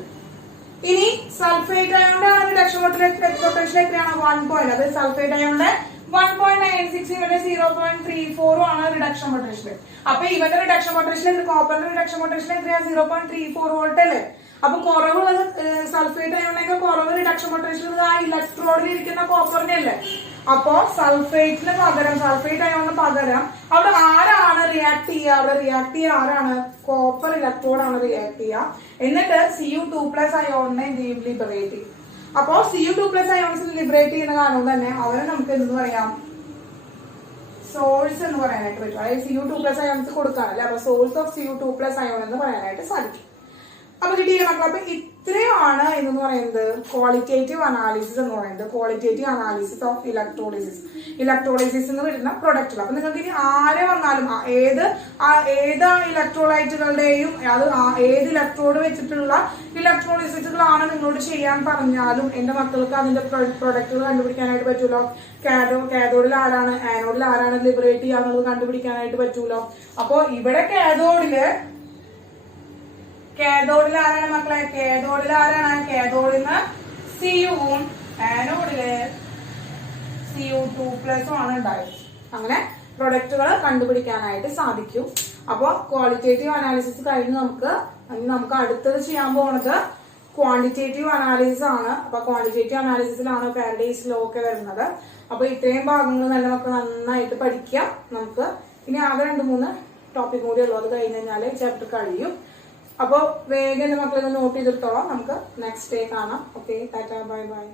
ഇനി സൾഫേറ്റ് അയോണിന്റെ റിഡക്ഷൻ പൊട്ടൻഷ്യൽ എത്രയാണ്? 1. അത് സൾഫേറ്റ് അയോണിന്റെ 1.96 ഇവന്റെ 0.34 ആണ് റിഡക്ഷൻ പൊട്ടൻഷ്യൽ. അപ്പൊ ഇവന്റെ റിഡക്ഷൻ പൊട്ടൻഷ്യൽ കോപ്പറിന്റെ റിഡക്ഷൻ പൊട്ടൻഷ്യൽ എത്രയാണ്? 0.34 വോൾട്ട് അല്ലേ? അപ്പൊ കുറവുള്ളത് സൾഫേറ്റ് അയോണിനൊക്കെ കുറവ് റിഡക്ഷൻ പൊട്ടൻഷ്യൽ ആ ഇലക്ട്രോഡിൽ ഇരിക്കുന്ന കോപ്പറിന്റെ അല്ലേ? അപ്പോ സൾഫേറ്റ് അയോണിന് പകരം അവിടെ ആരാണ് റിയാക്ട് ചെയ്യുക? അവിടെ റിയാക്ട് ചെയ്യുക ആരാണ്? കോപ്പർ ഇലക്ട്രോഡാണ് റിയാക്ട് ചെയ്യുക. എന്നിട്ട് Cu2+ അയോണിനെ ലിബറേറ്റ് ചെയ്യും. അപ്പോ Cu2+ അയോൺസിന് ലിബറേറ്റ് ചെയ്യുന്ന കാരണം തന്നെ അവരെ നമുക്ക് എന്ത് പറയാം? സോഴ്സ് എന്ന് പറയാനായിട്ട് പറ്റും. അതായത് Cu2+ അയോൺസ് കൊടുക്കാനല്ലേ? അപ്പൊ സോഴ്സ് ഓഫ് Cu2+ അയോൺ എന്ന് പറയാനായിട്ട് സാധിക്കും. അപ്പൊ കിട്ടിയ മക്കൾ, അപ്പൊ ഇത്രയാണ് എന്ന് പറയുന്നത് ക്വാളിറ്റേറ്റീവ് അനാലിസിസ് എന്ന് പറയുന്നത്. ക്വാളിറ്റേറ്റീവ് അനാലിസിസ് ഓഫ് ഇലക്ട്രോളിസിസ് എന്ന് വരുന്ന പ്രൊഡക്റ്റുകൾ. അപ്പൊ നിങ്ങൾക്ക് ഇനി ആരെ വന്നാലും ഏത് ഇലക്ട്രോലൈറ്റുകളുടെയും അത് ഏത് ഇലക്ട്രോഡ് വെച്ചിട്ടുള്ള ഇലക്ട്രോളിസിസുകളാണ് നിങ്ങളോട് ചെയ്യാൻ പറഞ്ഞാലും എന്റെ മക്കൾക്ക് അതിന്റെ പ്രൊഡക്റ്റുകൾ കണ്ടുപിടിക്കാനായിട്ട് പറ്റൂലോ. കാഥോഡിൽ ആരാണ്, ആനോഡിൽ ആരാണ് ലിബറേറ്റ് ചെയ്യാന്നുള്ളത് കണ്ടുപിടിക്കാനായിട്ട് പറ്റൂലോ. അപ്പൊ ഇവിടെ കാഥോഡിൽ ആരാണ് മക്കളെ? കാഥോഡിന് Cuവും ആനോഡില് Cu2+ ആണ് ഉണ്ടായത്. അങ്ങനെ പ്രൊഡക്റ്റുകൾ കണ്ടുപിടിക്കാനായിട്ട് സാധിക്കും. അപ്പൊ ക്വാളിറ്റേറ്റീവ് അനാലിസിസ് കഴിഞ്ഞ് നമുക്ക് അടുത്തത് ചെയ്യാൻ പോകുന്നത് ക്വാണ്ടിറ്റേറ്റീവ് അനാലിസിസ് ആണ്. അപ്പൊ ക്വാണ്ടിറ്റേറ്റീവ് അനാലിസിസിലാണ് ഫാരഡേസ് ലോ ഒക്കെ വരുന്നത്. അപ്പൊ ഇത്രയും ഭാഗങ്ങൾ തന്നെ നമുക്ക് നന്നായിട്ട് പഠിക്കാം. നമുക്ക് ഇനി ആകെ 2-3 ടോപ്പിക് കൂടി ഉള്ളൂ. അത് കഴിഞ്ഞ് കഴിഞ്ഞാൽ ചാപ്റ്റർ കഴിയും. അപ്പൊ വേഗം മക്കളെ നോട്ട് ചെയ്തെടുത്തോളാം. നമുക്ക് നെക്സ്റ്റ് ഡേ കാണാം. Okay, Tata, bye bye.